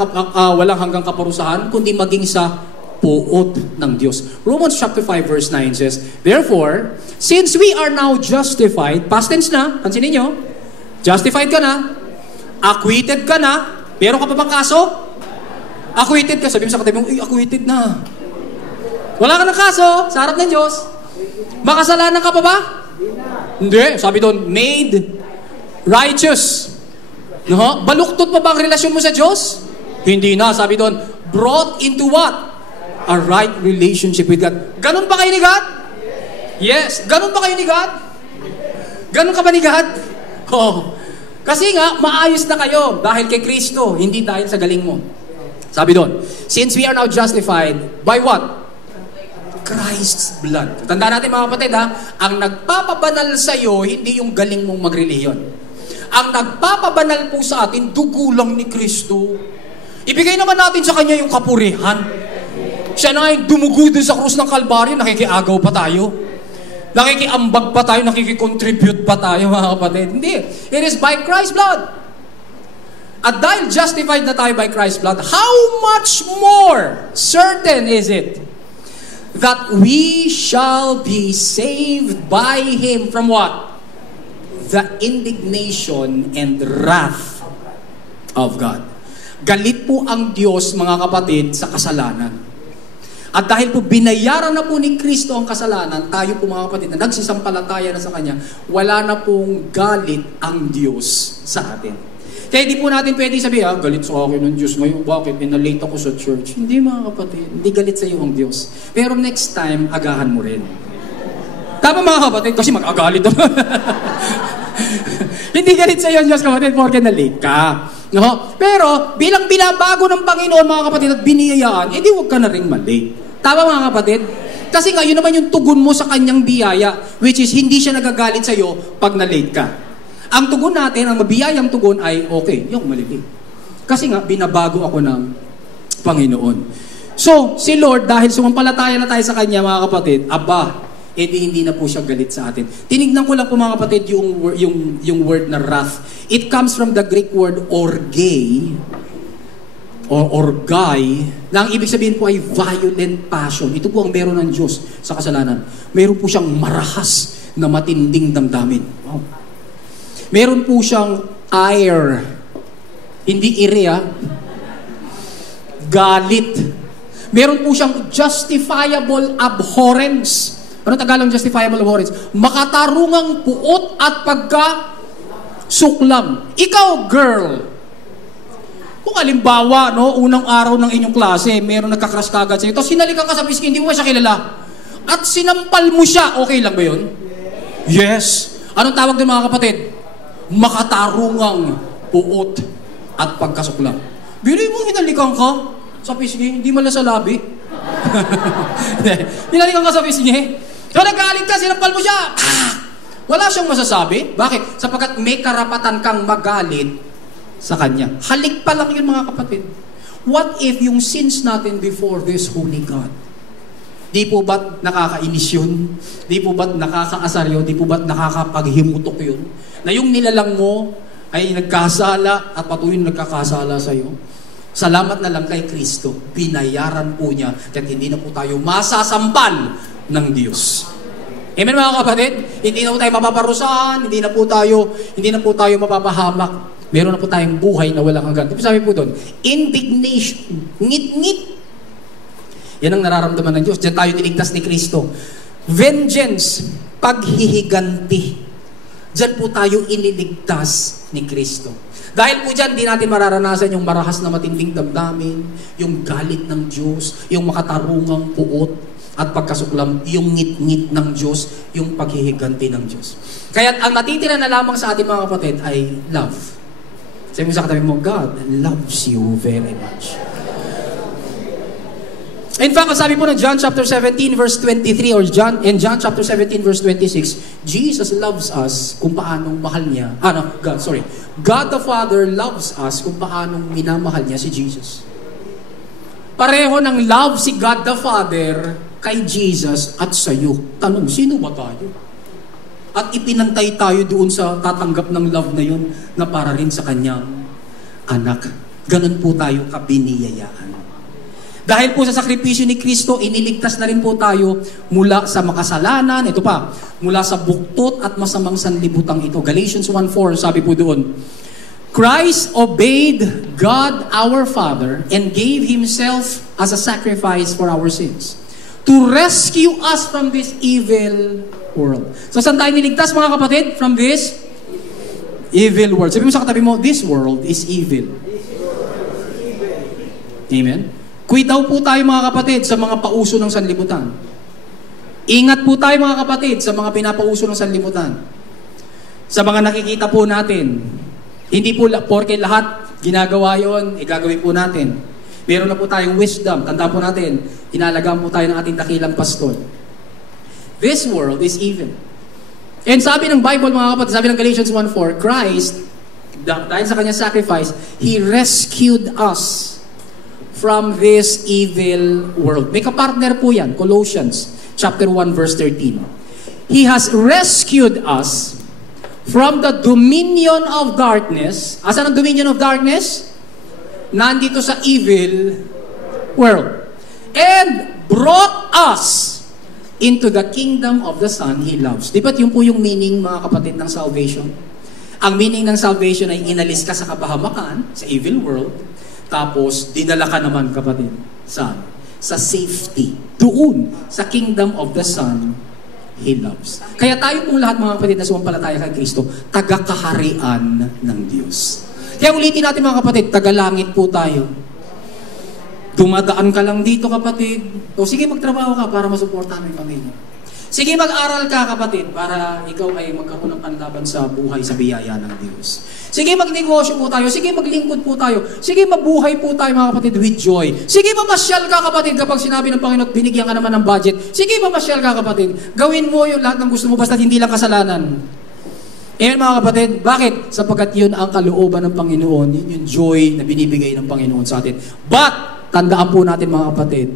walang hanggang kaparusahan, kundi maging sa puot ng Diyos. Romans chapter 5 verse 9 says, therefore, since we are now justified, past tense na, pansinin nyo, justified ka na, acquitted ka na, meron ka pa bang kaso? Acquitted ka. Sabi mo sa katabi mo, acquitted na. Wala ka ng kaso sa harap ng Diyos. Makasalanan ka pa ba? Hindi. Sabi doon, made righteous. No? Baluktot pa ba ang relasyon mo sa Diyos? Hindi na. Sabi doon, brought into what? A right relationship with God. Ganun ba kayo ni God? Yes. Ganun ba kayo ni God? Ganun ka ba ni God? Oh. Kasi nga, maayos na kayo dahil kay Kristo, hindi dahil sa galing mo. Sabi doon, since we are now justified, by what? Christ's blood. Tandaan natin, mga kapatid, ha? Ang nagpapabanal sa iyo, hindi yung galing mong magreliyon. Ang nagpapabanal po sa atin, dugo lang ni Kristo. Ibigay naman natin sa Kanya yung kapurihan. Siya na yung dumugo dun sa krus ng Kalbaryo, nakikiagaw pa tayo. Nakikiambag pa tayo, nakikicontribute pa tayo, mga kapatid. Hindi. It is by Christ's blood. At dahil justified na tayo by Christ's blood, how much more certain is it that we shall be saved by Him from what? The indignation and wrath of God. Galit po ang Diyos, mga kapatid, sa kasalanan. At dahil po binayaran na po ni Kristo ang kasalanan, tayo po, mga kapatid, na nagsisampalataya na sa Kanya, wala na pong galit ang Diyos sa atin. Kaya di po natin pwede sabihin, galit sa akin ng Diyos ngayon, bakit? Nalate ako sa church. Hindi, mga kapatid, hindi galit sa iyo ang Diyos. Pero next time, agahan mo rin. Tama, mga kapatid, kasi mag-agalit. Hindi galit sa iyo ang Diyos, kapatid, porque nalate ka. No? Pero, bilang binabago ng Panginoon, mga kapatid, at biniyayaan, edi huwag ka na rin malate. Tama, mga kapatid? Kasi nga, yun naman yung tugon mo sa kanyang biyaya, which is hindi siya nagagalit sa iyo pag na-late ka. Ang tugon natin, ang mabiyayang tugon ay, okay, yung malilate. Kasi nga, binabago ako ng Panginoon. So, si Lord, dahil sumampalataya na tayo sa Kanya, mga kapatid, aba, edi hindi na po siya galit sa atin. Tinignan ko lang po, mga kapatid, yung word na wrath. It comes from the Greek word orge. or guy, na ang ibig sabihin po ay violent passion. Ito po ang meron ng Diyos sa kasalanan. Meron po siyang marahas na matinding damdamin. Wow. Meron po siyang ire. Hindi ire, galit. Meron po siyang justifiable abhorrence. Ano Tagalog justifiable abhorrence? Makatarungang puot at pagka-suklam. Ikaw, girl, kung halimbawa, no, unang araw ng inyong klase, meron nagka-crush kagad sa'yo, tapos sinalikan ka sa pisngi, hindi mo siya kilala, at sinampal mo siya, okay lang ba yun? Yes. Anong tawag din mga kapatid? Makatarungang puot at pagkasuklam. Bili mo, hinalikan ka sa pisngi, hindi man lang sa labi. Hinalikan ka sa pisngi. So nagkaalit ka, sinampal mo siya. Wala siyang masasabi. Bakit? Sapagkat may karapatan kang magalit sa kanya. Halik pa lang yun mga kapatid. What if yung sins natin before this holy God? Di po ba't nakakainis yun? Di po ba't nakakaasar yun? Di po ba't nakakapaghimutok yun? Na yung nilalang mo ay nagkasala at patuloy nagkakasala sa iyo. Salamat na lang kay Kristo. Binayaran po niya at hindi na po tayo masasampal ng Diyos. Amen mga kapatid? Hindi na po tayo mapaparusahan, hindi na po tayo mapapahamak. Meron na po tayong buhay na walang hanggan. Ito sabi po doon, indignation, ngit-ngit. Yan ang nararamdaman ng Diyos. Diyan tayo niligtas ni Kristo. Vengeance, paghihiganti. Diyan po tayo iniligtas ni Kristo. Dahil po dyan, di natin mararanasan yung marahas na matinding damdamin, yung galit ng Diyos, yung makatarungang puot at pagkasuklam, yung ngit-ngit ng Diyos, yung paghihiganti ng Diyos. Kaya ang natitira na lamang sa ating mga kapatid ay love. Sabi mo sa katabi mo, God loves you very much. In fact, sabi po ng John chapter 17 verse 23 or John chapter 17 verse 26, Jesus loves us kung paanong mahal niya. God the Father loves us kung paanong minamahal niya si Jesus. Pareho ng love si God the Father kay Jesus at sa iyo. Tanong, sino ba tayo? At ipinantay tayo doon sa tatanggap ng love na yun na para rin sa kanyang anak. Ganun po tayo kabiniyayaan. Dahil po sa sakripisyo ni Kristo, iniligtas na rin po tayo mula sa makasalanan, ito pa, mula sa buktot at masamang sanlibutang ito. Galatians 1:4, sabi po doon, Christ obeyed God our Father and gave Himself as a sacrifice for our sins to rescue us from this evil world. So saan tayo niligtas mga kapatid? From this evil world. Sabi mo sa katabi mo, this world is evil. Amen? Kuitaw po tayo mga kapatid sa mga pauso ng sanlibutan. Ingat po tayo mga kapatid sa mga pinapauso ng sanlibutan. Sa mga nakikita po natin. Hindi po porke lahat ginagawa yon, gagawin po natin. Meron na po tayong wisdom. Tanda po natin, inalagaan po tayo ng ating dakilang pastor. This world is evil. And sabi ng Bible mga kapatid, sabi ng Galatians 1:4, Christ, dahil sa kanyang sacrifice, He rescued us from this evil world. May kapartner po yan, Colossians chapter 1 verse 13. He has rescued us from the dominion of darkness. Asan ang dominion of darkness? Nandito sa evil world. And brought us into the kingdom of the Son He loves. Di ba't yun po yung meaning mga kapatid ng salvation? Ang meaning ng salvation ay inalis ka sa kapahamakan, sa evil world, tapos, dinala ka naman, kapatid, sa safety. Doon, sa kingdom of the Son He loves. Kaya tayo pong lahat, mga kapatid, na sumampalataya kay Kristo, taga-kaharian ng Diyos. Kaya ulitin natin, mga kapatid, taga-langit po tayo. Dumadaan ka lang dito, kapatid. O sige, magtrabaho ka para masuportahan mo yung pamilya. Sige, mag-aral ka, kapatid, para ikaw ay magkaroon ng panlaban sa buhay sa biyaya ng Diyos. Sige, magnegosyo po tayo. Sige, maglingkod po tayo. Sige, mabuhay po tayo, mga kapatid, with joy. Sige, mamasyal ka, kapatid, kapag sinabi ng Panginoon, binigyan ka naman ng budget. Sige, mamasyal ka, kapatid. Gawin mo yung lahat ng gusto mo, basta hindi lang kasalanan. Amen, mga kapatid. Bakit? Sapagkat yun ang kalooban ng Panginoon. Yun yung joy na binibigay ng Panginoon sa atin. But, tandaan po natin, mga kapatid,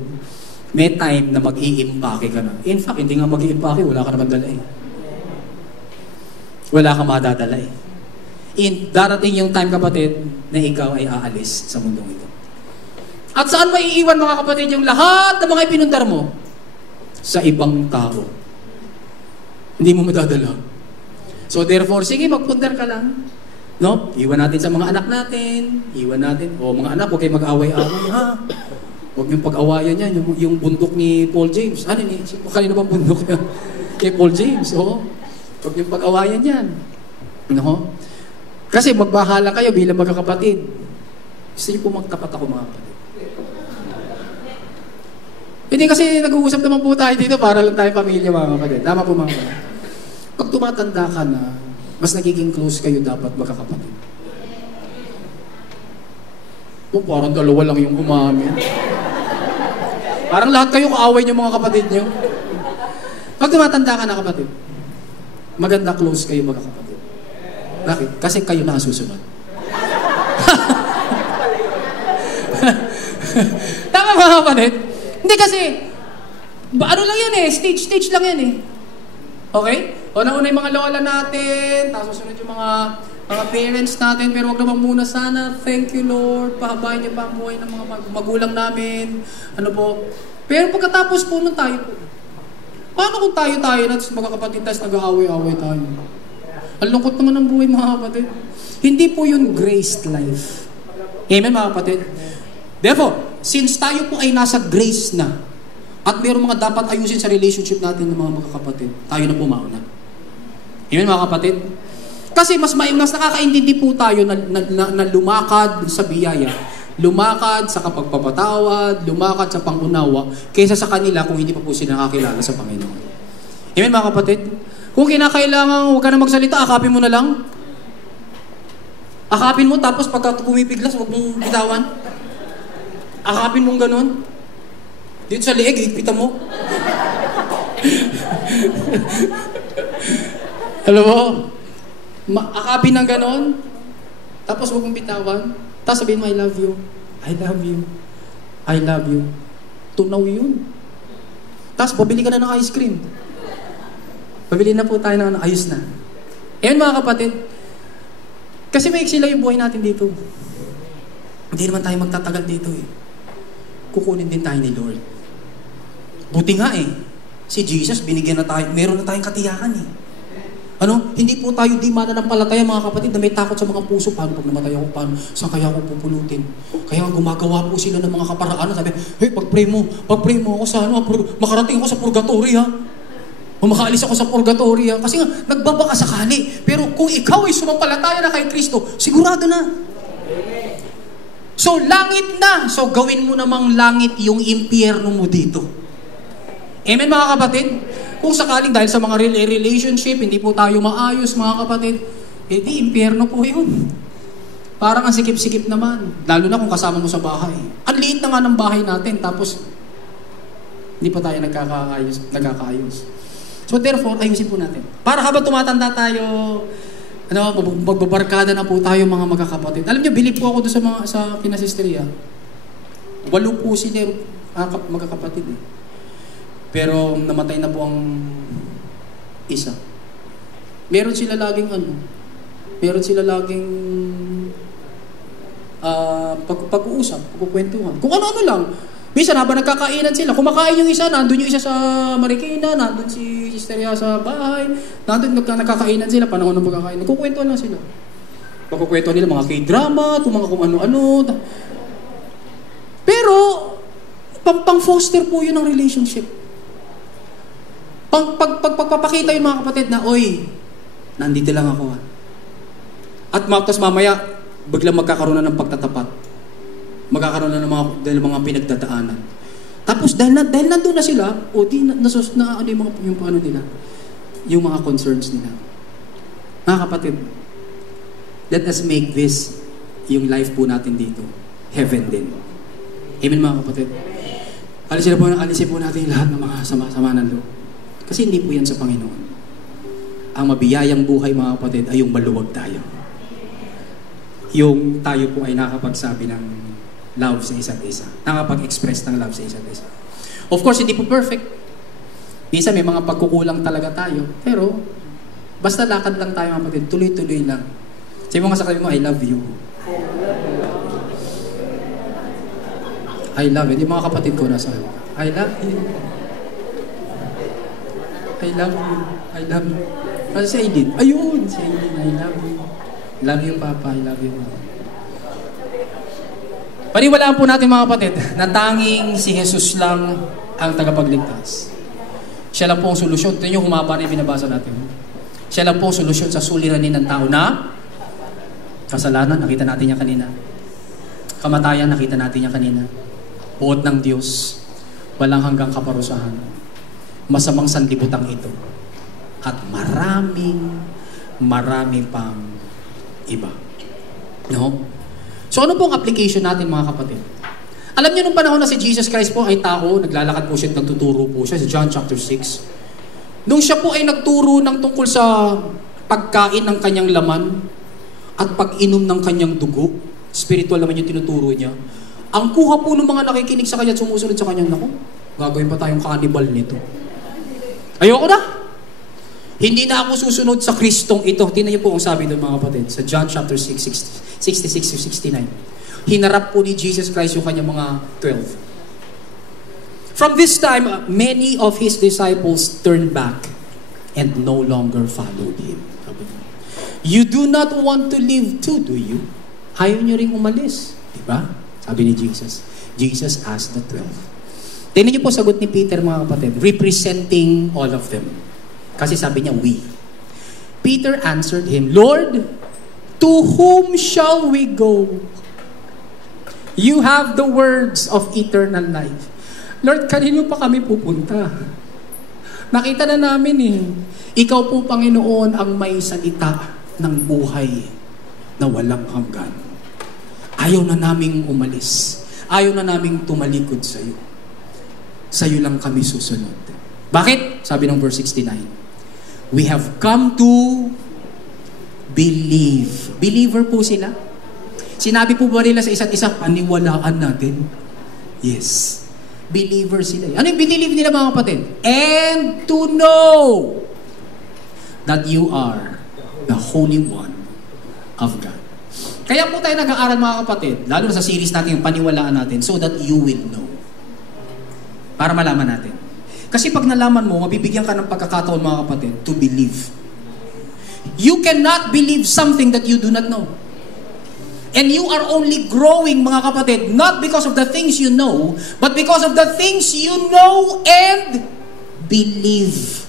may time na mag-i-impake ka na. In fact, hindi nga mag-i-impake, wala ka naman dala eh. Wala ka madadala eh. Darating yung time, kapatid, na ikaw ay aalis sa mundong ito. At saan maiiwan mga kapatid yung lahat ng mga ipinundar mo? Sa ibang tao. Hindi mo madadala. So therefore, sige, magpundar ka lang. No? Iwan natin sa mga anak natin. Iwan natin. O mga anak, huwag kayo mag-away-away, ha? Huwag niyong pag-awayan yan. Yung bundok ni Paul James. Ano ni? Kanino bang bundok niya? Kay Paul James. Oo. Huwag niyong pag-awayan yan. No? Kasi magbahala kayo bilang magkakapatid. Gusto niyo po magtapat ako mga kapatid. Hindi kasi nag-uusap naman po tayo dito para lang tayo pamilya mga kapatid. Tama po mga kapatid. Pag tumatanda ka na, mas nagiging close kayo dapat magkakapatid. O parang dalawa lang yung umamin. Parang lahat kayo kaaway niyo mga kapatid niyo. Pag tumatanda ka na kapatid, maganda close kayo magkakapatid. Bakit? Kasi kayo na susunod. Tama mga kapatid? Hindi kasi, ano lang yan eh, stage lang yan eh. Okay? Una-una yung mga lola natin, tapos susunod yung mga parents natin, pero wag naman muna sana, thank you Lord, pahabayin niyo pa ang buhay ng mga magulang namin, ano po. Pero pagkatapos po nun tayo po, paano kung tayo na, tapos magkakapatid tayo, nag-aaway-aaway tayo? Ang lungkot naman ng buhay mga kapatid. Hindi po yun graced life. Amen mga kapatid? Therefore, since tayo po ay nasa grace na, at mayroong mga dapat ayusin sa relationship natin ng mga magkakapatid, tayo na po mauna. Amen mga kapatid? Kasi mas nakakaintindi po tayo na lumakad sa biyaya, lumakad sa kapagpapatawad, lumakad sa pangunawa, kaysa sa kanila kung hindi pa po sila nakakilala sa Panginoon. Amen mga kapatid? Kung kinakailangan huwag ka na magsalita, akapin mo na lang. Akapin mo, tapos pagka pumipiglas, huwag mong bitawan. Akapin mong ganun. Dito sa liig, higpitan mo. Alam mo? Akapin ng ganun. Tapos huwag mong bitawan. Tapos sabihin mo, I love you. I love you. I love you. Tunaw yun. Tapos babili ka na ng ice cream. Babili na po tayo ng ayos na. Ayan mga kapatid. Kasi may sila yung buhay natin dito. Hindi naman tayo magtatagal dito eh. Kukunin din tayo ni Lord. Buti nga eh. Si Jesus, binigyan na tayo, meron na tayong katiyakan eh. Ano? Hindi po tayo di mananampalataya mga kapatid na may takot sa mga puso. Paano pag namatay ako? Paano? Saan kaya ako pupulutin? Kaya gumagawa po sila ng mga kaparaan. Sabi, hey, pag-pray mo ako sa ano, makarating ako sa purgatory ha. O makaalis ako sa purgatory ha. Kasi nga, nagbabaka sakali. Pero kung ikaw ay sumampalataya na kay Kristo, sigurado na. So, langit na. So, gawin mo namang langit yung impyerno mo dito. Amen mga kapatid? Kung sakaling dahil sa mga relationship, hindi po tayo maayos mga kapatid, di impyerno po yun. Parang ang sikip-sikip naman. Lalo na kung kasama mo sa bahay. Ang liit na nga ng bahay natin, tapos hindi pa tayo nagkakaayos. So therefore, ayusin po natin. Para habang tumatanda tayo, magbabarkada na po tayo mga magkakapatid. Alam niyo, bilib po ako doon sa kinasisteria. 8 po sila magkakapatid eh. Pero namatay na po ang isa. Meron sila laging pag-uusap, pagkukwentuhan. Kung ano-ano lang. Minsan habang nagkakainan sila, kumakain yung isa, nandun yung isa sa Marikina, nandun si Sisteria sa bahay, nandun nagkakainan sila, panahon ng pagkakainan. Nagkukwentuhan lang sila. Pagkukwentuhan nila mga K-drama, mga kung ano-ano. Pero, pang-foster po yun ng relationship. Pagpapakita yung mga kapatid na, oy, nandito lang ako ha. At tapos mamaya, biglang magkakaroon na ng pagtatapat. Magkakaroon na ng mga pinagdadaanan. Tapos dahil nandun na sila, o di ano yung paano nila, yung mga concerns nila. Mga kapatid, let us make this yung life po natin dito, heaven din. Amen mga kapatid. Alisin po natin lahat ng mga sama-sama ng loob. Kasi hindi po yan sa Panginoon. Ang mabiyayang buhay mga kapatid ay yung maluwag tayo. Yung tayo po ay nakapagsabi ng love sa isa't isa. Nakapag-express ng love sa isa't isa. Of course, hindi po perfect. Minsan may mga pagkukulang talaga tayo. Pero, basta lakad lang tayo mga kapatid. Tuloy-tuloy lang. Sabi mo nga sa kanya mo, I love you. I love it. Yung mga kapatid ko nasa I love you. I love you. I love you. Kasi si Aiden. Ayun, si Aiden. I love you. Love you, Papa. I love you, Mama. Paniwalaan po natin mga kapatid na tanging si Jesus lang ang tagapagligtas. Siya lang po ang solusyon. Ito yung humaba na yung binabasa natin. Siya lang po ang solusyon sa suliranin ng tao na kasalanan, nakita natin niya kanina. Kamatayan, nakita natin niya kanina. Buod ng Diyos, walang hanggang kaparusahan. Masamang sanlibutan ito. At marami pang iba. No? So ano pong application natin mga kapatid? Alam niyo nung panahon na si Jesus Christ po ay tao, naglalakad po siya, nagtuturo po siya sa John chapter 6. Nung siya po ay nagturo ng tungkol sa pagkain ng kanyang laman at pag-inom ng kanyang dugo, spiritual naman yung tinuturo niya, ang kuha po ng mga nakikinig sa kanya at sumusunod sa kanya, naku, gagawin pa tayong cannibal nito. Ayoko na. Hindi na ako susunod sa Kristong ito. Tingnan niyo po ang sabi doon mga kapatid sa John chapter 6, 66-69. Hinarap po ni Jesus Christ yung kanyang mga 12. From this time, many of His disciples turned back and no longer followed Him. You do not want to live too, do you? Ayaw niyo ring umalis. Diba? Sabi ni Jesus. Jesus asked the 12. Tingnan niyo po sagot ni Peter mga kapatid, representing all of them. Kasi sabi niya, we. Peter answered him, Lord, to whom shall we go? You have the words of eternal life. Lord, kanino pa kami pupunta? Nakita na namin Ikaw po, Panginoon, ang may salita ng buhay na walang hanggan. Ayaw na naming umalis. Ayaw na naming tumalikod sa iyo. Sa iyo lang kami susunod. Bakit? Sabi ng verse 69. We have come to believe. Believer po sila. Sinabi po ba nila sa isa't isa, paniwalaan natin? Yes. Believer sila. Ano yung believe nila mga kapatid? And to know that you are the Holy One of God. Kaya po tayo nag-aaral mga kapatid, lalo na sa series natin yung paniwalaan natin, so that you will know. Para malaman natin. Kasi pag nalaman mo, mabibigyan ka ng pagkakataon mga kapatid to believe. You cannot believe something that you do not know. And you are only growing mga kapatid, not because of the things you know, but because of the things you know and believe.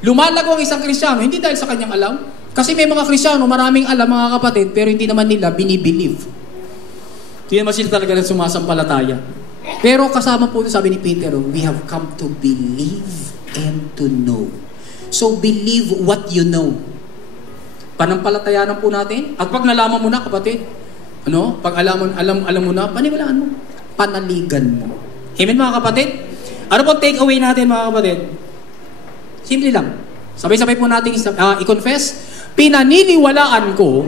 Lumalago ang isang Kristiyano, hindi dahil sa kanyang alam. Kasi may mga Kristiyano, maraming alam mga kapatid, pero hindi naman nila binibilieve. Hindi naman sila talaga ng sumasampalataya. Pero kasama po sabi ni Peter, we have come to believe and to know. So believe what you know. Panampalatayanan po natin. At pag nalaman mo na kapatid, pag alam mo na, paniwalaan mo. Panaligan mo. Amen mga kapatid? Ano po take away natin mga kapatid? Simple lang. Sabay-sabay po natin i-confess. Pinaniniwalaan ko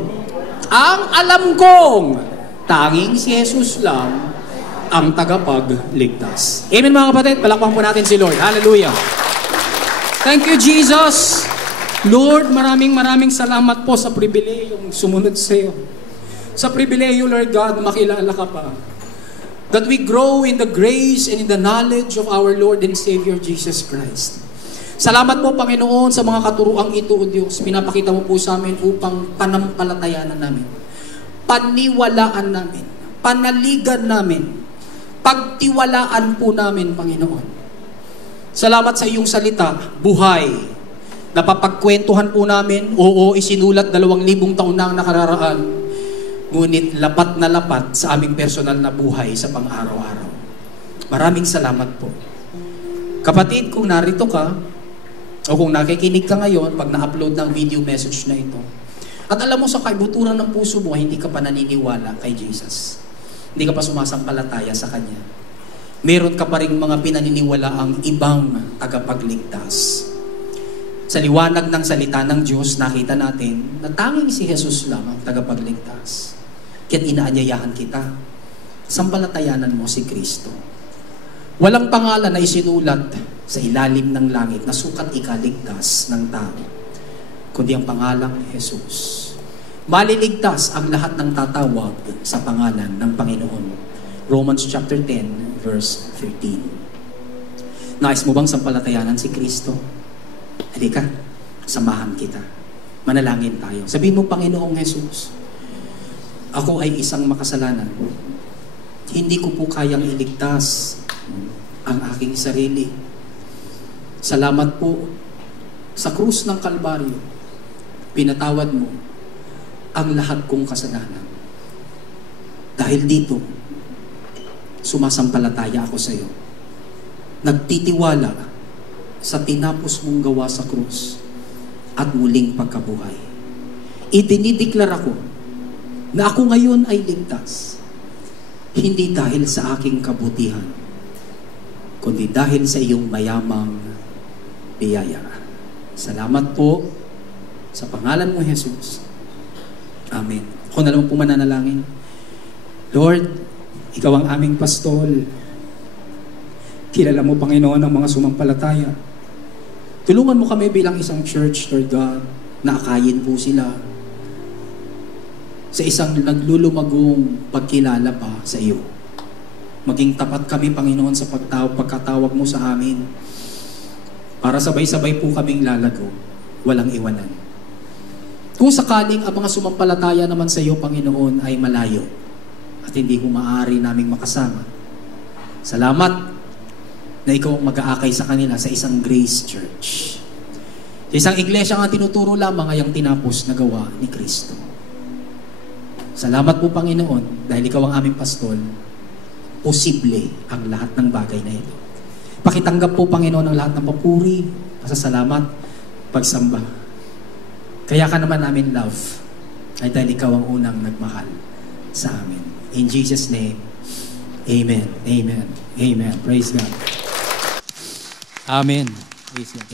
ang alam kong tanging si Jesus lang ang tagapagligtas. Amen mga kapatid, palakpakan po natin si Lord. Hallelujah. Thank you Jesus. Lord, maraming salamat po sa pribilehiyong sumunod sa iyo. Sa pribileyo, Lord God, makilala ka pa. That we grow in the grace and in the knowledge of our Lord and Savior Jesus Christ. Salamat po Panginoon sa mga katuruang ito, O Diyos. Pinapakita mo po sa amin upang panampalatayanan namin. Paniwalaan namin. Panaligan namin. Pagtiwalaan po namin, Panginoon. Salamat sa iyong salita, buhay. Napapagkwentuhan po namin, oo, isinulat 2,000 taon na ang nakararaan. Ngunit lapat na lapat sa aming personal na buhay sa pang-araw-araw. Maraming salamat po. Kapatid, kung narito ka, o kung nakikinig ka ngayon, pag na-upload ng video message na ito, at alam mo sa kaibuturan ng puso mo, hindi ka pa naniniwala kay Jesus. Hindi ka pa sumasampalataya sa Kanya. Meron ka pa rin mga pinaniniwala ang ibang tagapagligtas. Sa liwanag ng salita ng Diyos, nakita natin na tanging si Jesus lang ang tagapagligtas. Kaya't inaanyayahan kita, sampalatayanan mo si Kristo. Walang pangalan na isinulat sa ilalim ng langit na sukat ikaligtas ng tao, kundi ang pangalang Jesus. Maliligtas ang lahat ng tatawag sa pangalan ng Panginoon. Romans chapter 10, verse 13. Nais mo bang sampalatayanan si Kristo? Halika, samahan kita. Manalangin tayo. Sabihin mo, Panginoong Jesus, ako ay isang makasalanan. Hindi ko po kayang iligtas ang aking sarili. Salamat po sa krus ng Kalbaryo. Pinatawad mo ang lahat kong kasalanan. Dahil dito, sumasampalataya ako sa iyo. Nagtitiwala sa tinapos mong gawa sa krus at muling pagkabuhay. Idinideklara ko na ako ngayon ay ligtas, hindi dahil sa aking kabutihan, kundi dahil sa iyong mayamang biyaya. Salamat po sa pangalan mo, Jesus. Amen. Ako na lang po mananalangin. Lord, ikaw ang aming pastol. Kilala mo, Panginoon, ang mga sumampalataya. Tulungan mo kami bilang isang church, Lord God, na akayin po sila sa isang naglulumagong pagkilala pa sa iyo. Maging tapat kami, Panginoon, sa pagkatawag mo sa amin para sabay-sabay po kaming lalago, walang iwanan. Kung sakaling ang mga sumampalataya naman sa iyo, Panginoon, ay malayo at hindi ko maaari naming makasama, salamat na ikaw ang mag-aakay sa kanila sa isang Grace Church. Sa isang iglesia nga tinuturo lamang ay ang tinapos na gawa ni Kristo. Salamat po, Panginoon, dahil ikaw ang aming pastol, posible ang lahat ng bagay na ito. Pakitanggap po, Panginoon, ang lahat ng papuri, pasasalamat, pagsamba. Kaya ka naman namin love, ay dahil ikaw ang unang nagmahal sa amin. In Jesus' name, Amen. Amen. Amen. Praise God. Amen. Praise God.